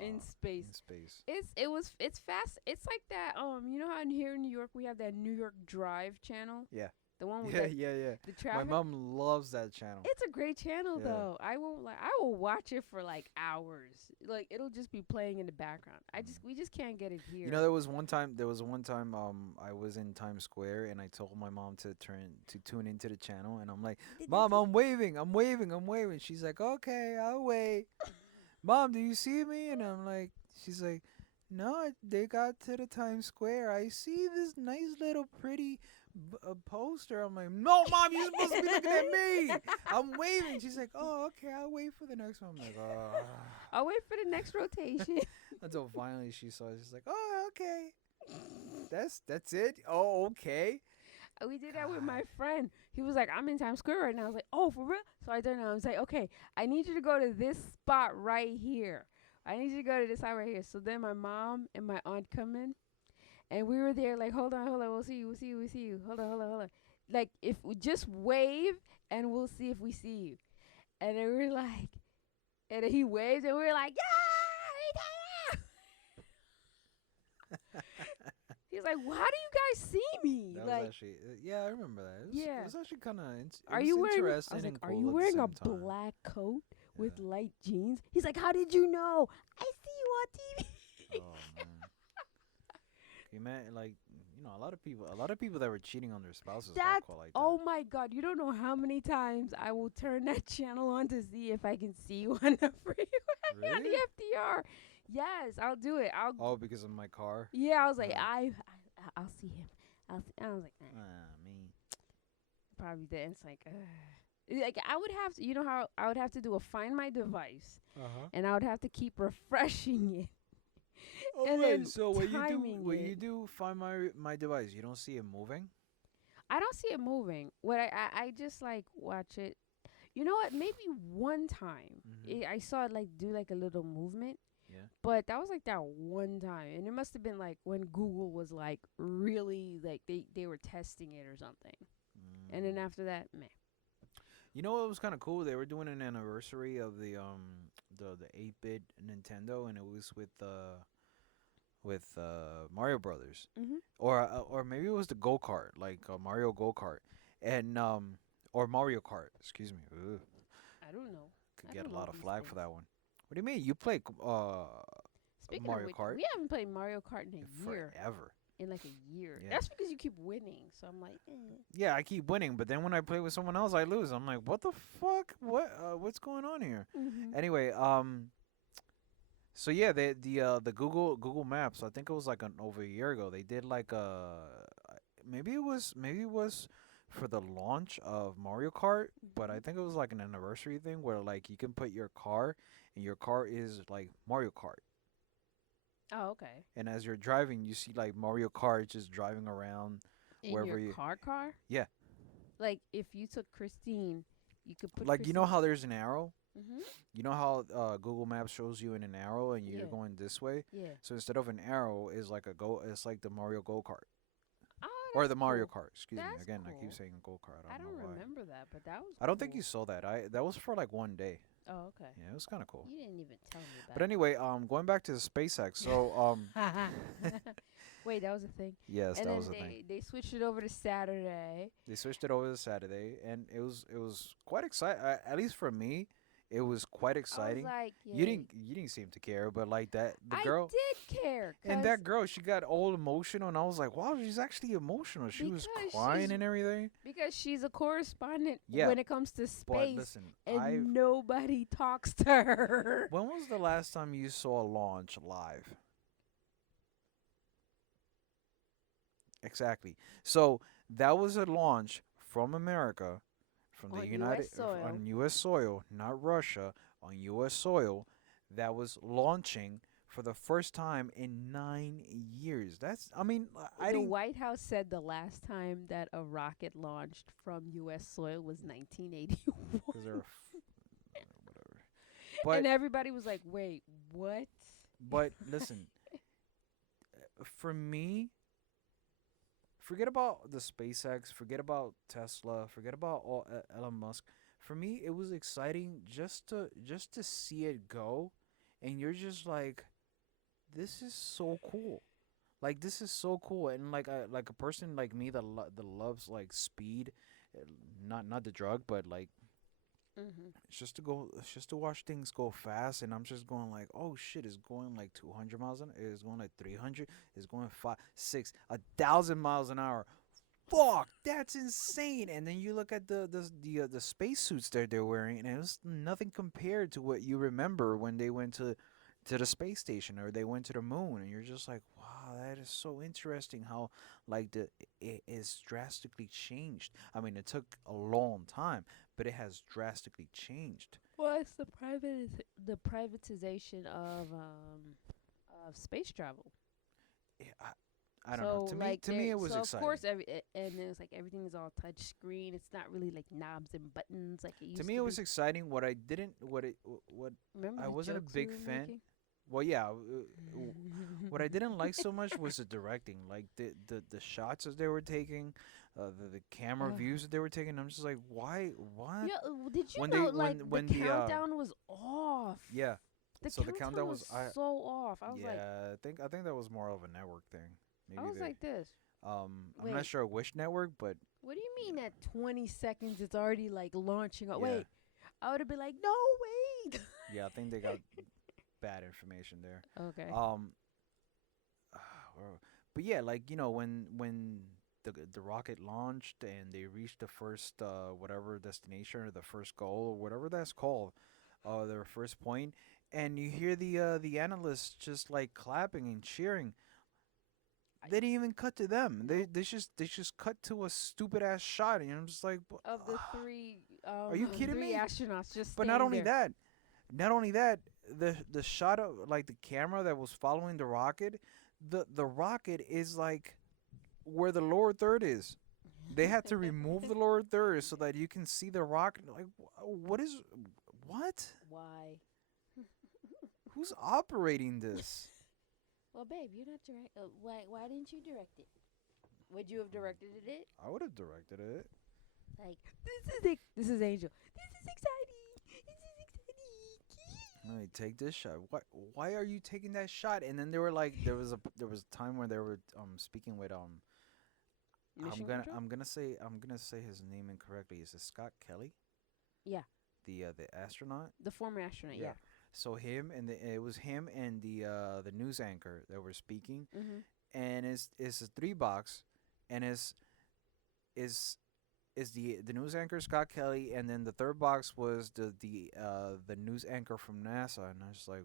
in space." in space. It's fast. It's like that. You know how in here in New York we have that New York Drive channel, Yeah. the one with Yeah, like yeah, yeah. the My traffic. mom loves that channel. It's a great channel Yeah. though. I won't like. I will watch it for like hours. Like it'll just be playing in the background. Mm. We just can't get it You know, here. there was one time I was in Times Square and I told my mom to tune into the channel and I'm like, Did they "Mom, tell? I'm waving. I'm waving. I'm waving." She's like, "Okay, I'll wait." "Mom, do you see me?" And I'm like, she's like, "No, they got to the Times Square. I see this nice little pretty poster." I'm like, "No, Mom, you're supposed to be looking at me. I'm waving." She's like, "Oh, okay, I'll wait for the next one." I'm like, "Oh." I'll wait for the next rotation. Until finally she saw it. She's like, "Oh, okay. That's it. Oh, okay." We did that with God. my friend. He was like, "I'm in Times Square right now." I was like, "Oh, for real?" So I turned around. I was like, "Okay, I need you to go to this spot right here. I need you to go to this spot right here." So then my mom and my aunt come in, and we were there like, hold on, we'll see you, we'll see you, we'll see you. Hold on, hold on, hold on. Like, if we just wave, and we'll see if we see you. And then we are like, and then he waves, and we are like, "Yeah!" He's like, "Why do you guys see me?" That was Like, actually yeah, I remember that. It yeah. was actually kind of it Are was you wearing? I interesting was like, and "Are you cool at the wearing a same time. black coat with Yeah. light jeans?" He's like, "How did you know?" "I see you on TV." Oh man. Can you imagine, like, a lot of people that were cheating on their spouses got That's caught like that. oh my god! You don't know how many times I will turn that channel on to see if I can see you on the freeway on the Really? FDR. Yes, I'll do it. I'll Oh, because of my car. yeah. I was like, Uh, I'll see him. I was like, me. probably did. It's like, like I would have to. You know how I would have to do a find my device, Uh huh. and I would have to keep refreshing it and Alright, then so timing when it. you do find my device, you don't see it moving. I don't see it moving. What I just like watch it. You know what? Maybe one time Mhm. I saw it like do like a little movement, Yeah. but that was like that one time, and it must have been like when Google was like really like they were testing it or something, and then Mm. after that, meh. You know what was kind of cool? They were doing an anniversary of the 8-bit Nintendo, and it was with Mario Brothers, Mhm. or maybe it was the go kart, like Mario Go Kart, and or Mario Kart. Excuse me. Ugh, I don't know. could I get don't a know lot of these flag for things. that one. What do you mean? You play Speaking of Mario which, Kart we haven't played Mario Kart in a year. forever. In like a year. Yeah. That's because you keep winning. So I'm like, eh. Yeah, I keep winning, but then when I play with someone else, I lose. I'm like, what the fuck? What's going on here? Mhm. Anyway, so yeah, the Google Maps. I think it was like over a year ago. They did like maybe it was for the launch of Mario Kart, but I Mhm. think it was like an anniversary thing where like you can put your car, and your car is like Mario Kart. Oh, okay. And as you're driving, you see like Mario Kart just driving around In wherever your you. car? Yeah, Like if you took Christine, you could put like you know Christine. how there's an arrow. Mhm. You know how Google Maps shows you in an arrow and you're Yeah. going this way. Yeah. So instead of an arrow, is like a go. It's like the Mario Go Kart Oh, or the that's Mario cool. Kart. Excuse me. That's Again, I keep cool. saying Go Kart. I I don't know don't why. remember that, but that was I don't think you cool. saw that. I that was for like one day. Oh, okay. Yeah, it was kind of cool. You didn't even tell me But anyway, going back to the SpaceX. So that. Wait, that was a thing. yes, And that then was the thing. they switched it over to Saturday. They switched it over to Saturday, and it was quite exciting. At least for me, it was quite I was exciting. like, You yay. didn't seem to care, but like that the I girl did care and cuz that girl, she got all emotional, and I was like, wow, she's actually emotional. She was because crying she's and everything. because she's a correspondent Yeah, when it comes to but space listen, I've and nobody talks to her. when was the last time you saw a launch live? Exactly. So that was a launch from America, from the On United US soil. on U.S. soil, not Russia, on U.S. soil, that was launching for the first time in 9 years. That's, I mean, I The didn't White House said the last time that a rocket launched from US soil was 1981. because they're whatever. And But everybody was like, "Wait, what?" listen, for me, forget about the SpaceX, forget about Tesla, forget about all Elon Musk. For me, it was exciting just to see it go, and you're just like, this is so cool. Like this is so cool, and like a person like me that loves like speed, uh, not the drug, but like Mhm. it's just to watch things go fast, and I'm just going like, oh shit, it's going like 200 miles an hour, it's going like 300, it's going 5, 6, 1,000 miles an hour. Fuck, that's insane. And then you look at the spacesuits that they're wearing, and it was nothing compared to what you remember when they went to the space station or they went to the moon, and you're just like, wow, that is so interesting how like it is drastically changed. I mean, it took a long time, but it has drastically changed. Well, it's the privatization of space travel. Yeah, I don't know. So To me, like to me, it was of exciting. course and then it's like everything is all touch screen. It's not really like knobs and buttons like it To used me, to it be. was exciting. What I didn't, what Remember I the wasn't a jokes we big were fan. making? Well, yeah. What I didn't like so much was the directing, like the shots that they were taking, the camera Ugh. views that they were taking. I'm just like, why, what? Yeah, did you When they know like the when the countdown was off? yeah, The so the countdown countdown was was I so off. yeah, I think that was more of a network thing. I Maybe was they like this. I'm not Wait, sure which network, but what do you yeah, mean at 20 seconds it's already like launching? yeah, Wait, I would have been like, no, wait. yeah. I think they got bad information there. Okay. Um, well, but yeah, like when the rocket launched and they reached the first whatever destination or the first goal or whatever that's called, their first point, and you hear the analysts just like clapping and cheering. I, They didn't even cut to them. They nope. they just cut to a stupid ass shot, and I'm just like, Of the three are you kidding three me? astronauts just But not standing only there. that, not only that, the shot of like the camera that was following the rocket, the rocket is like where the lower third is. They had to remove the lower third so that you can see the rocket. Like, what is what? Why? Who's operating this? Well, babe, you're not direct. Why didn't you direct it? Would you have directed it? I would have directed it. Like this is Angel. This is exciting. This is exciting. Let me take this shot. Why are you taking that shot? And then they were like, there was a time where they were speaking with Mission control. I'm gonna say his name incorrectly. Is it Scott Kelly, Yeah, the astronaut? the former astronaut. Yeah. So it was him and the news anchor that were speaking, Mhm. and it's a three box, and is is the news anchor Scott Kelly, and then the third box was the news anchor from NASA, and I was like,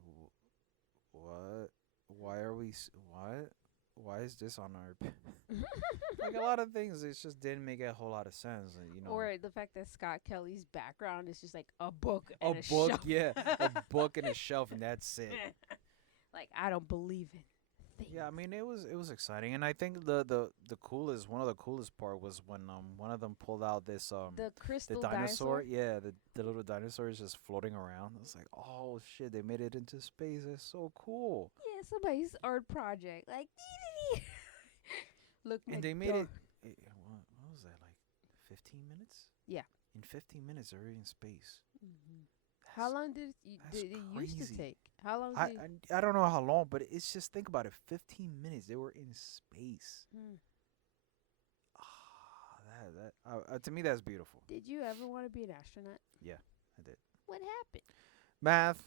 what? Why are what? Why is this on our like a lot of things? It just didn't make a whole lot of sense, you know. Or the fact that Scott Kelly's background is just like a book A and a book, shelf. yeah, a book and a shelf, and that's it. Like I don't believe in things. Yeah, I mean it was exciting, and I think the coolest one of the coolest part was when one of them pulled out this The the crystal dinosaur, dinosaur. yeah, the little dinosaur is just floating around. It's like, oh shit, they made it into space. That's so cool. Yeah, somebody's art project. Like look And like they made dog. what was that, like 15 minutes? Yeah. In 15 minutes they're in space. Hmm. How That's long did it used to crazy. take? How long I, did? I don't know how long, but it's just think about it. 15 minutes they were in space. Hmm. Ah, to me that's beautiful. Did you ever want to be an astronaut? Yeah, I did. What happened? Math,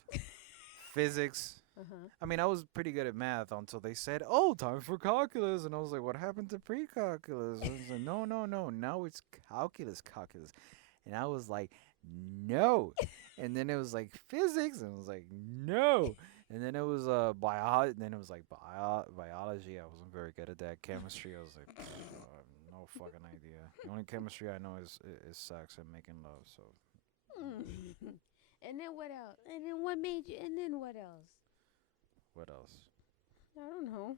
physics. Uh huh. I mean, I was pretty good at math until they said, "Oh, time for calculus," and I was like, "What happened to pre-calculus?" I was like, "No, no, no. Now it's calculus." And I was like, "No." And then it was like physics, and I was like, "No." And then it was biology. Then it was like biology. I wasn't very good at that. Chemistry. I was like, no fucking idea. The only chemistry I know is sex and making love. So And then what else? And then what made you? And then what else? what else? I don't know.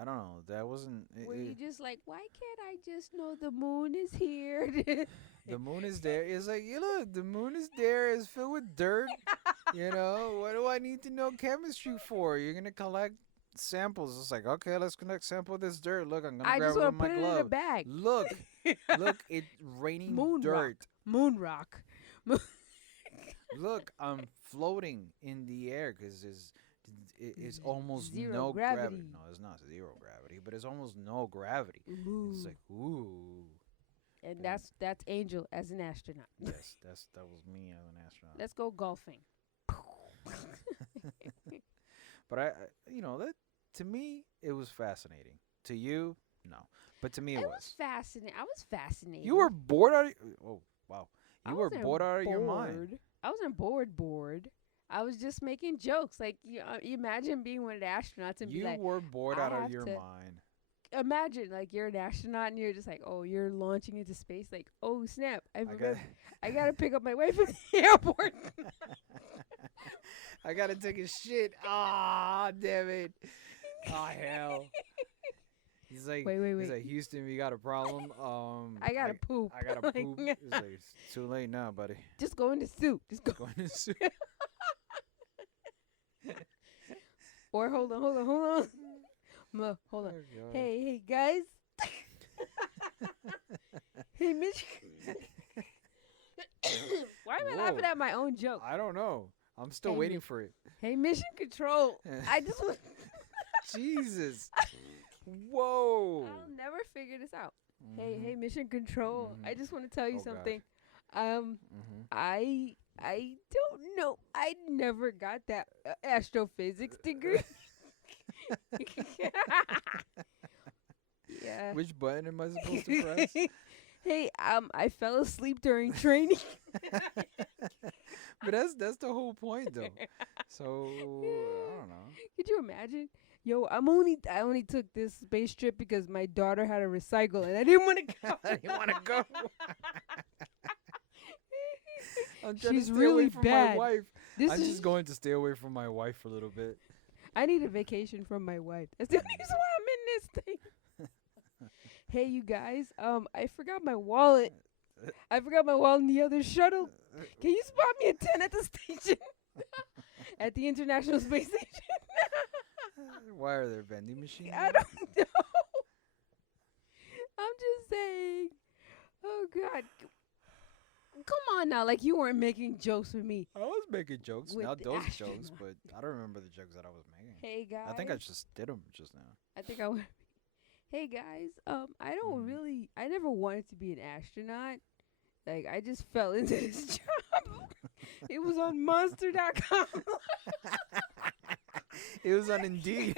I don't know. That wasn't. Were you just like, why can't I just know the moon is here? The moon is there. It's like, you know, the moon is there. It's filled with dirt. You know, what do I need to know chemistry for? You're gonna collect samples. It's like, okay, let's collect sample of this dirt. Look, I'm gonna I grab just it want with to my put it in a glove. bag. Look, look, it's raining Moon rock. dirt. Moon rock. Look, I'm floating in the air because it's almost Zero no gravity. No, it's not zero gravity, but it's almost no gravity. Ooh. It's like, ooh. And And that's Angel as an astronaut. yes, that was me as an astronaut. Let's go golfing. But you know, that to me it was fascinating. To you, no, but to me it It was. was fascinating. I was fascinated. You were bored out. Oh wow, I you were wasn't bored out of your mind. I wasn't bored. I was just making jokes. Like you imagine being one of the astronauts and be You like, were bored I out of have your to- mind. imagine like you're an astronaut and you're just like, oh, you're launching into space. Like, oh snap, I I gotta pick up my wife from the airport. I gotta take a shit. Ah, damn it. Oh hell. He's like, Wait. He's like, Houston, we got a problem. I gotta poop. I gotta Like, poop. It's like, it's too late now, buddy. Just go in the suit. Just go. Going to sue. Or hold on. Hold on. Oh, God. Hey guys. Hey Mitch. Why am I laughing Whoa. at my own joke? I don't know. I'm still Hey, waiting for it. Hey Mission Control. I just want. Jesus. Whoa. I'll never figure this out. Mhm. Hey Mission Control. I Mhm. just want to tell you Oh, gosh. something. Mhm. I don't know. I never got that astrophysics degree. Yeah. Which button am I supposed to press? Hey, I fell asleep during training. But that's the whole point, though. So I don't know. Could you imagine? Yo, I only took this space trip because my daughter had to recycle and I didn't want to go. I didn't want to go. I'm trying She's to stay really away from bad. my wife. This I'm is just going to stay away from my wife for a little bit. I need a vacation from my wife. That's the reason why I'm in this thing. Hey, you guys. I forgot my wallet. I forgot my wallet in the other shuttle. Can you spot me a 10 at the station? At the International Space Station? Why are there vending machines? I don't know. I'm just saying. Oh, God. Come on now. Like you weren't making jokes with me. I was making jokes, With not the those jokes, astronaut. but I don't remember the jokes that I was making. Hey, guys. I think I just did them just now. I think I would. Hey guys, I don't Mhm. really. I never wanted to be an astronaut. Like I just fell into this job It was on monster.com. It was on Indeed.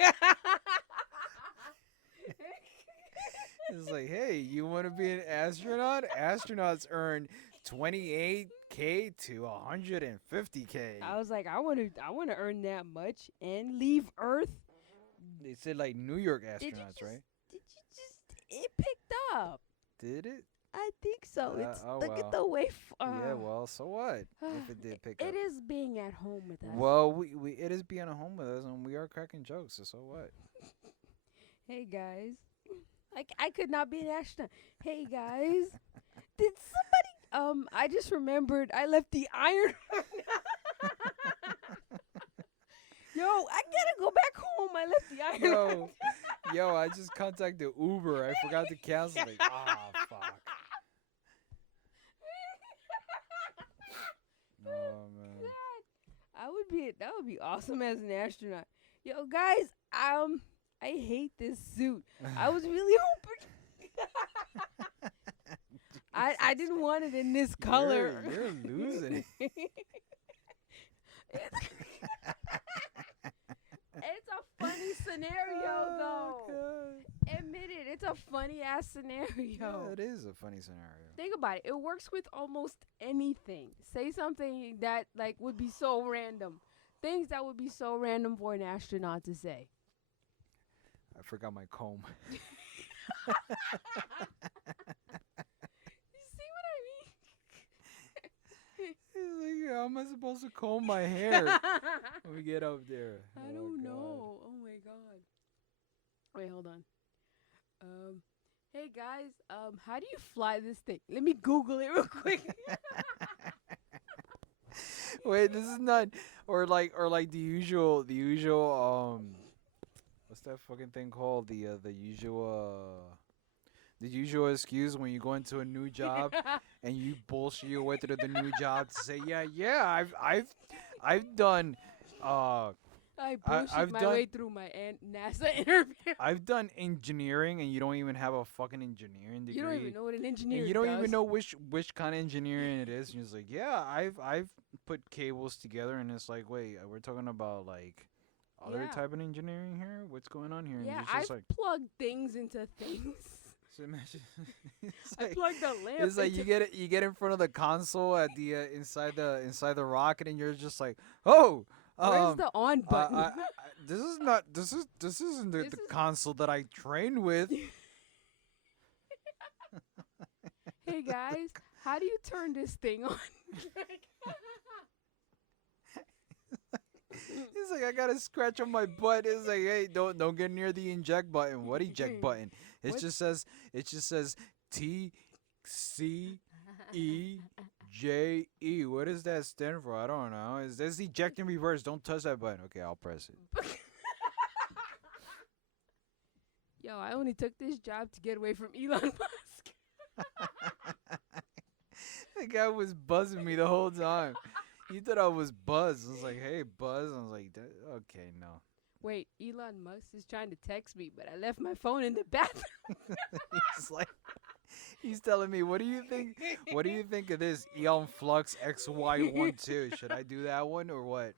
It's like, hey, you want to be an astronaut? Astronauts earn 28K to 150K. I was like, I want to earn that much and leave Earth. They said like New York Did you astronauts, just? right? Did you just? It picked up. Did it? I think so. It's Oh look at well. the way. Yeah, well, so what if it did pick It up? is being at home with us. Well, we it is being at home with us, and we are cracking jokes. So what? Hey guys, I could not be an astronaut. Hey guys, did somebody? I just remembered I left the iron. Yo, I gotta go back home. I left the iron. Yo, yo, I just contacted Uber. I forgot to cancel it. Ah, fuck. Oh man. That would be awesome as an astronaut. Yo, guys, I hate this suit. I was really hoping. I didn't want it in this color. You're losing it. It's a funny scenario, though. Admit it, it's a funny ass scenario. Yeah, it is a funny scenario. Think about it. It works with almost anything. Say something that like would be so random. Things that would be so random for an astronaut to say. I forgot my comb. You see what He's like, how am I supposed to comb my hair I mean? when we get up there? I Oh, don't God. know. Oh my god. Wait, hold on. Hey guys, how do you fly this thing? Let me Google it real quick. Wait, this is not, or like the usual what's that fucking thing called? The usual excuse when you go into a new job and you bullshit your way through the new job to say, yeah, I've done I bullshit I've my done- way through my NASA interview. I've done engineering, and you don't even have a fucking engineering degree. You don't even know what an engineer And you don't does. even know which kind of engineering it is. And it's like, yeah, I've put cables together, and it's like, wait, we're talking about like other Yeah. type of engineering here. What's going on here? And Yeah, it's I've just like, plugged things into things. so imagine, it's I like, plugged a lamp. it's like into you get in front of the console at the inside the rocket, and you're just like, oh. Where's the on button? This is not. This isn't the This is- console that I trained with. Hey guys, how do you turn this thing on? It's like I got a scratch on my butt. It's like, hey, don't get near the eject button. What eject button? It What? just says TCEJE. What does that stand for? I don't know. Is this eject in reverse? Don't touch that button. Okay, I'll press it. Yo, I only took this job to get away from Elon Musk. The guy was buzzing me the whole time. He thought I was Buzz. I was like, hey, Buzz. I was like, okay, no. Wait, Elon Musk is trying to text me, but I left my phone in the bathroom. He's like, he's telling me, what do you think? What do you think of this Eon Flux XY12? Should I do that one or what?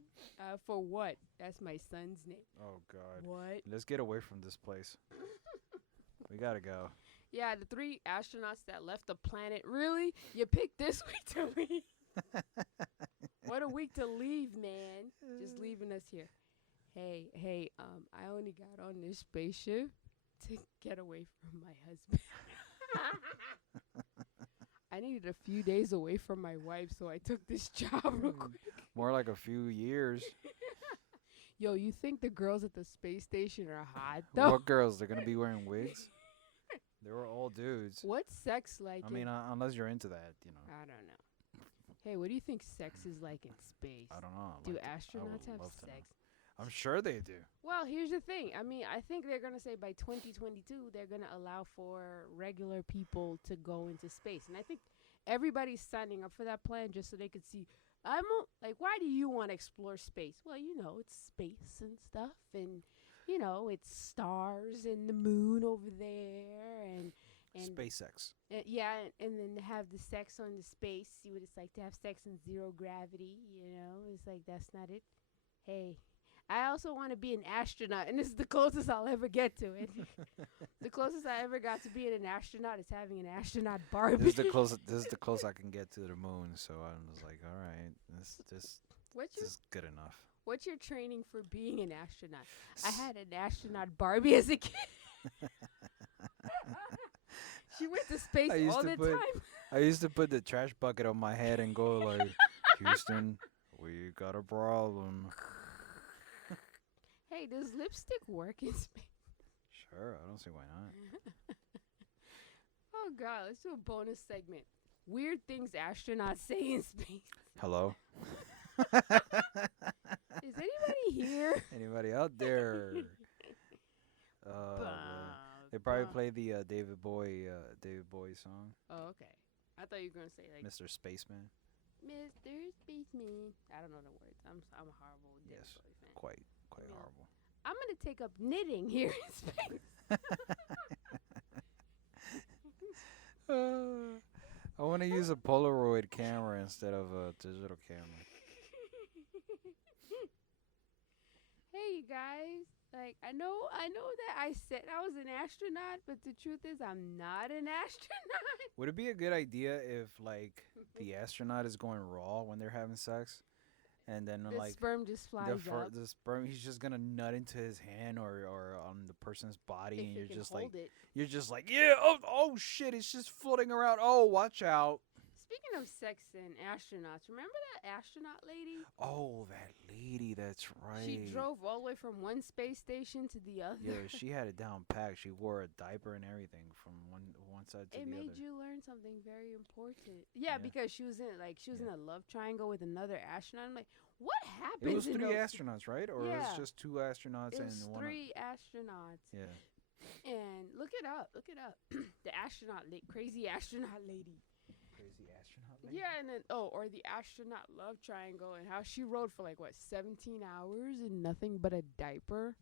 For what? That's my son's name. Oh God. What? Let's get away from this place. We gotta go. Yeah, the 3 astronauts that left the planet. Really? You picked this week to leave? What a week to leave, man. Just leaving us here. Hey, I only got on this spaceship to get away from my husband. I needed a few days away from my wife, so I took this job real quick. More like a few years. Yo, you think the girls at the space station are hot, though? What girls? They're gonna be wearing wigs? They were all dudes. What's sex like? I mean, unless you're into that, you know. I don't know. Hey, what do you think sex is like in space? I don't know. Do Like, I astronauts would have love to know. sex? I'm sure they do. Well, here's the thing. I mean, I think they're going to say by 2022, they're going to allow for regular people to go into space. And I think everybody's signing up for that plan just so they could see. Like, why do you want to explore space? Well, you know, it's space and stuff. And, you know, it's stars and the moon over there. And and SpaceX. yeah, and then have the sex on the space. See what it's like to have sex in zero gravity. It's like that's not it. Hey, I also want to be an astronaut, and this is the closest I'll ever get to it. The closest I ever got to being an astronaut is having an astronaut Barbie. This is the closest I can get to the moon. So I was like, all right, What's this your is good enough. What's your training for being an astronaut? I had an astronaut Barbie as a kid. She went to space all the time. I used to put the trash bucket on my head and go like, Houston, we got a problem. Hey, does lipstick work in space? Sure, I don't see why not. Oh God, let's do a bonus segment. Weird things astronauts say in space. Hello? Is anybody here? Anybody out there? Man. They probably play the David Bowie song, Oh, okay. I thought you were gonna say like Mr. Spaceman. Mr. Spaceman. I don't know the words. I'm a horrible David Yes, Bowie fan. quite Yeah. horrible. I'm gonna take up knitting here in space. I want to use a Polaroid camera instead of a digital camera. Hey, you guys. Like, I know that I said I was an astronaut, but the truth is I'm not an astronaut. Would it be a good idea if like the astronaut is going raw when they're having sex, and then The like sperm just flies up. the sperm, he's just gonna nut into his hand or on the person's body, If and he you're can just hold like it. yeah, oh shit, it's just floating around. Oh, watch out. Speaking of sex and astronauts, remember that astronaut lady? Oh, that lady, that's right. She drove all the way from one space station to the other. Yeah, she had it down packed. She wore a diaper and everything from one side to It the made other. you learn something very important. Yeah, Yeah. because she was in a love triangle with another astronaut. I'm like, what It happens? was in three those astronauts, right? Or it Yeah. was just two astronauts It and was one. three astronauts. Yeah. And look it up. The astronaut, crazy astronaut lady. Crazy astronaut lady. Yeah, and then or the astronaut love triangle, and how she rode for 17 hours in nothing but a diaper.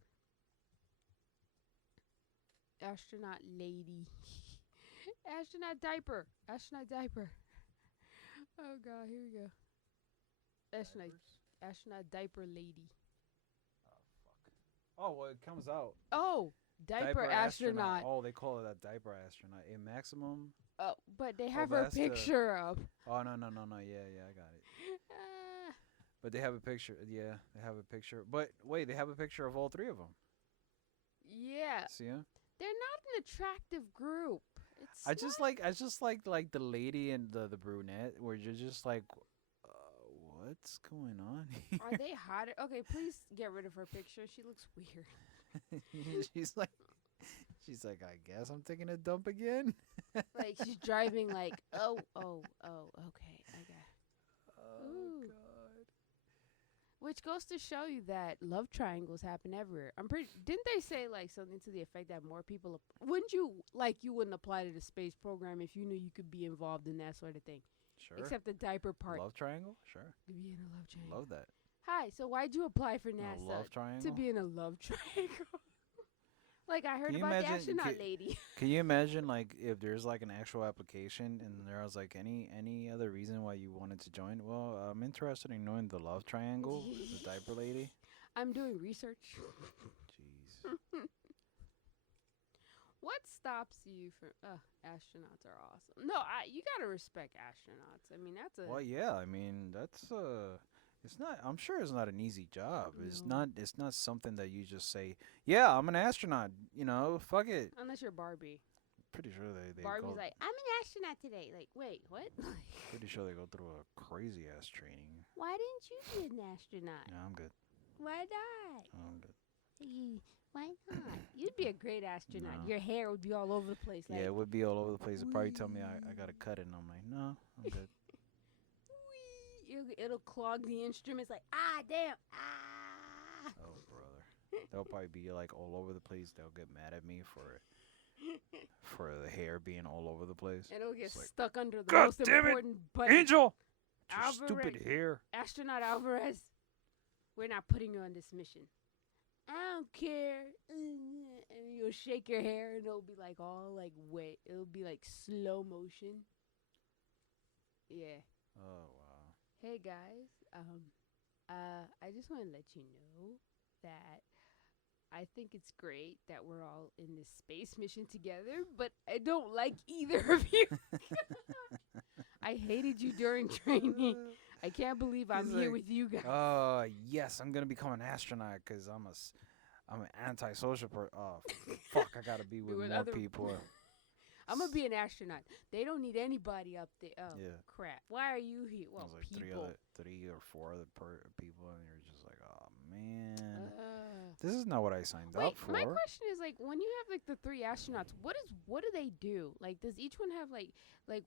Astronaut lady. Astronaut diaper. Oh God, here we go. Astronaut diaper lady. Oh, well, it comes out. Oh, diaper astronaut. Oh, they call it a diaper astronaut. A maximum. Oh, but they Oh, have but her that's the- picture up. Oh, no. Yeah, I got it. But they have a picture. Yeah, they have a picture. But wait, they have a picture of all three of them. Yeah, See him? they're not an attractive group. It's I just like the lady and the brunette, where you're just like, what's going on here? Are they hotter? Okay, please get rid of her picture. She looks weird. she's like, I guess I'm taking a dump again. Like she's driving oh, okay, I got it. Oh Ooh. God. Which goes to show you that love triangles happen everywhere. Didn't they say something to the effect that more people wouldn't you apply to the space program if you knew you could be involved in that sort of thing? Sure. Except the diaper part. Love triangle? Sure. To be in a love triangle. Love that. Hi, so why'd you apply for A NASA? love triangle? To be in a love triangle. I heard Can you about the imagine- astronaut lady. Can you imagine if there's an actual application and there was any other reason why you wanted to join? Well, I'm interested in knowing the love triangle, the diaper lady. I'm doing research. Jeez. What stops you from? Astronauts are awesome. No, you gotta respect astronauts. I mean, that's a. Well, yeah. I mean, that's It's not. I'm sure it's not an easy job. It's No. not. It's not something that you just say, "Yeah, I'm an astronaut." Fuck it. Unless you're Barbie. Pretty sure they Barbie's go. like, I'm an astronaut today. Like, wait, what? Pretty sure they go through a crazy ass training. Why didn't you be an astronaut? Yeah, I'm good. Why not? I'm good. Why not? You'd be a great astronaut. No. Your hair would be all over the place. Yeah, it would be all over the place. They'd probably tell me I got to cut it, and I'm like, no, I'm good. It'll clog the instruments. Like, damn, ah. Oh, brother. They'll probably be all over the place. They'll get mad at me for the hair being all over the place. And it'll get It's like, stuck under the God most damn it, important button. Angel! Your Alvarez. stupid hair. Astronaut Alvarez, we're not putting you on this mission. I don't care. And you'll shake your hair and it'll be like all like wet. It'll be like slow motion. Yeah. Oh wow. Hey guys. I just want to let you know that I think it's great that we're all in this space mission together, but I don't like either of you. I hated you during training. I can't believe I'm He's here like, with you guys. yes, I'm gonna become an astronaut because I'm an antisocial person. Oh, fuck, I gotta be with With more other people. I'm gonna be an astronaut. They don't need anybody up there. Oh Yeah. crap! Why are you here? I Well, was like people. three or four other people, and you're just like, oh man, Uh, this is not what I signed wait, up my for. question is like, when you have like the three astronauts, what do they do? Like, does each one have like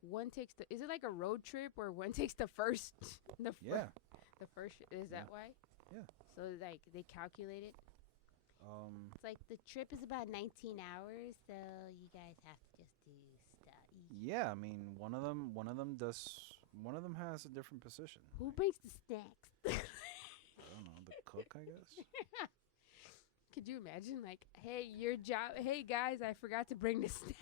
one takes the? Is it like a road trip where one takes the first Yeah, the first? Is yeah, that why? yeah. So like they calculate it. Um, It's like the trip is about 19 hours, so you guys have to just do stuff. yeah. I mean, one of them has a different position. Who brings the snacks? I don't know, the cook, I guess. Could you imagine like, hey, your job? Hey guys, I forgot to bring the snacks.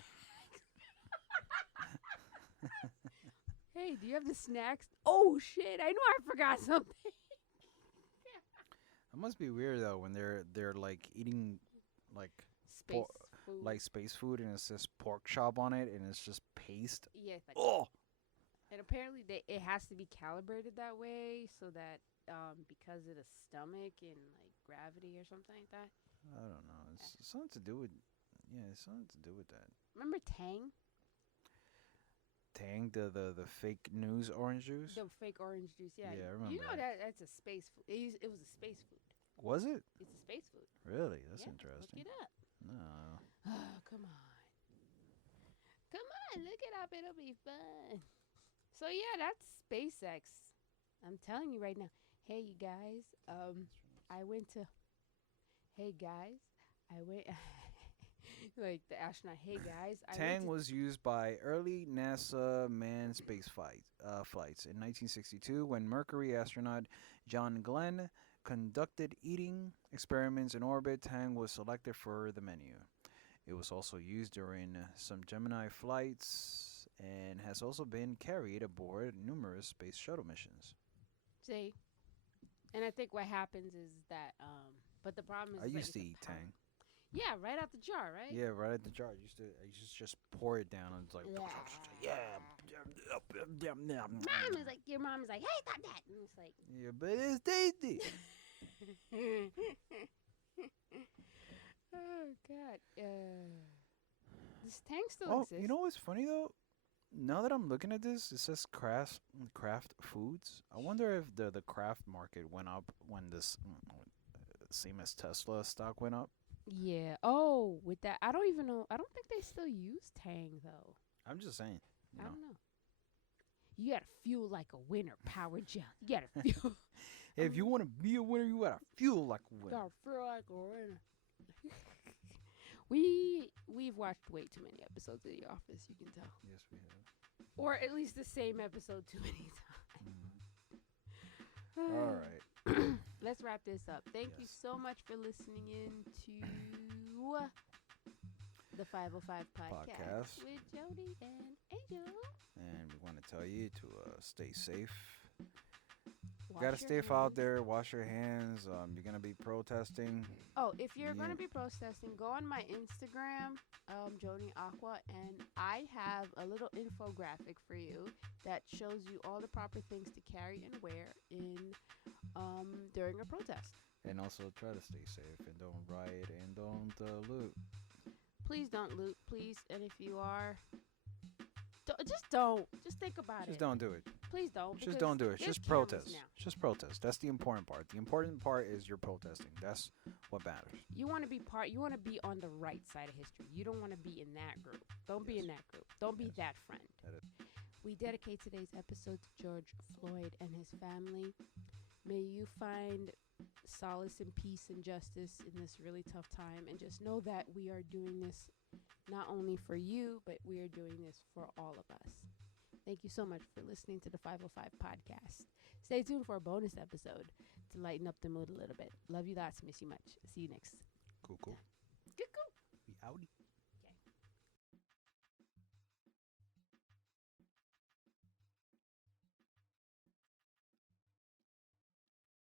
Hey, do you have the snacks? Oh shit! I know I forgot something. It must be weird though when they're like eating like Space food. like space food and it says pork chop on it and it's just paste. Yeah, it's like, Oh, and apparently it has to be calibrated that way so that because of the stomach and like gravity or something like that. I don't know. It's something to do with it's something to do with that. Remember Tang, Tang, the fake news orange juice. the fake orange juice? Yeah, Yeah, I you remember know that. that's a space food. It was a space food. Was it It's a space food. really? That's Yeah, interesting. look it up. No. Oh, come on. Come on, look it up. It'll be fun. So yeah, that's SpaceX. I'm telling you right now. Hey, you guys. I went to. Hey guys, I went. Like the astronaut. Hey guys, I went Tang to. was used by early NASA manned flights in 1962 when Mercury astronaut John Glenn conducted eating experiments in orbit. Tang was selected for the menu. It was also used during some Gemini flights and has also been carried aboard numerous space shuttle missions. See, and I think what happens is that. But the problem I is like used it's to a eat power. Tang. Yeah, right out the jar, right? Yeah, right at the jar. I used to just pour it down and it's like yeah. Mom is like, your mom is like, hey, stop that, and it's like. Yeah, but it's tasty. Oh God. This tank still Oh, exists. you know what's funny though? Now that I'm looking at this, it says craft foods. I wonder if the craft market went up when this same as Tesla stock went up. Yeah. Oh, with that, I don't even know. I don't think they still use Tang though. I'm just saying, you I know. don't know. You gotta fuel like a winner, Power Gel. You gotta fuel. If you want to be a winner, you gotta feel like a winner. Gotta feel like a winner. We've watched way too many episodes of The Office. You can tell, Yes, we have. or at least the same episode too many times. All right. Let's wrap this up. Thank you Yes. so much for listening in to the 505 podcast, with Jody and Angel. And we want to tell you to stay safe. You Wash gotta your stay out hands. there. Wash your hands. You're gonna be protesting. Oh, if you're Yeah. going to be protesting, go on my Instagram, Joni Aqua, and I have a little infographic for you that shows you all the proper things to carry and wear in during a protest. And also try to stay safe and don't riot and don't loot. Please don't loot, please. And if you are, just don't. Just think about Just it. don't do it. Please don't. Just because don't do it. there's Just cameras protest. now. Just protest. That's the important part. The important part is you're protesting. That's what matters. You want to be part. You want to be on the right side of history. You don't want to be in that group. Don't be Yes. in that group. Don't be Yes. that friend. That is. We dedicate today's episode to George Floyd and his family. May you find solace and peace and justice in this really tough time. And just know that we are doing this not only for you, but we are doing this for all of us. Thank you so much for listening to the 505 podcast. Stay tuned for a bonus episode to lighten up the mood a little bit. Love you lots. Miss you much. See you next Cool, time. cool. Cuckoo. We outie.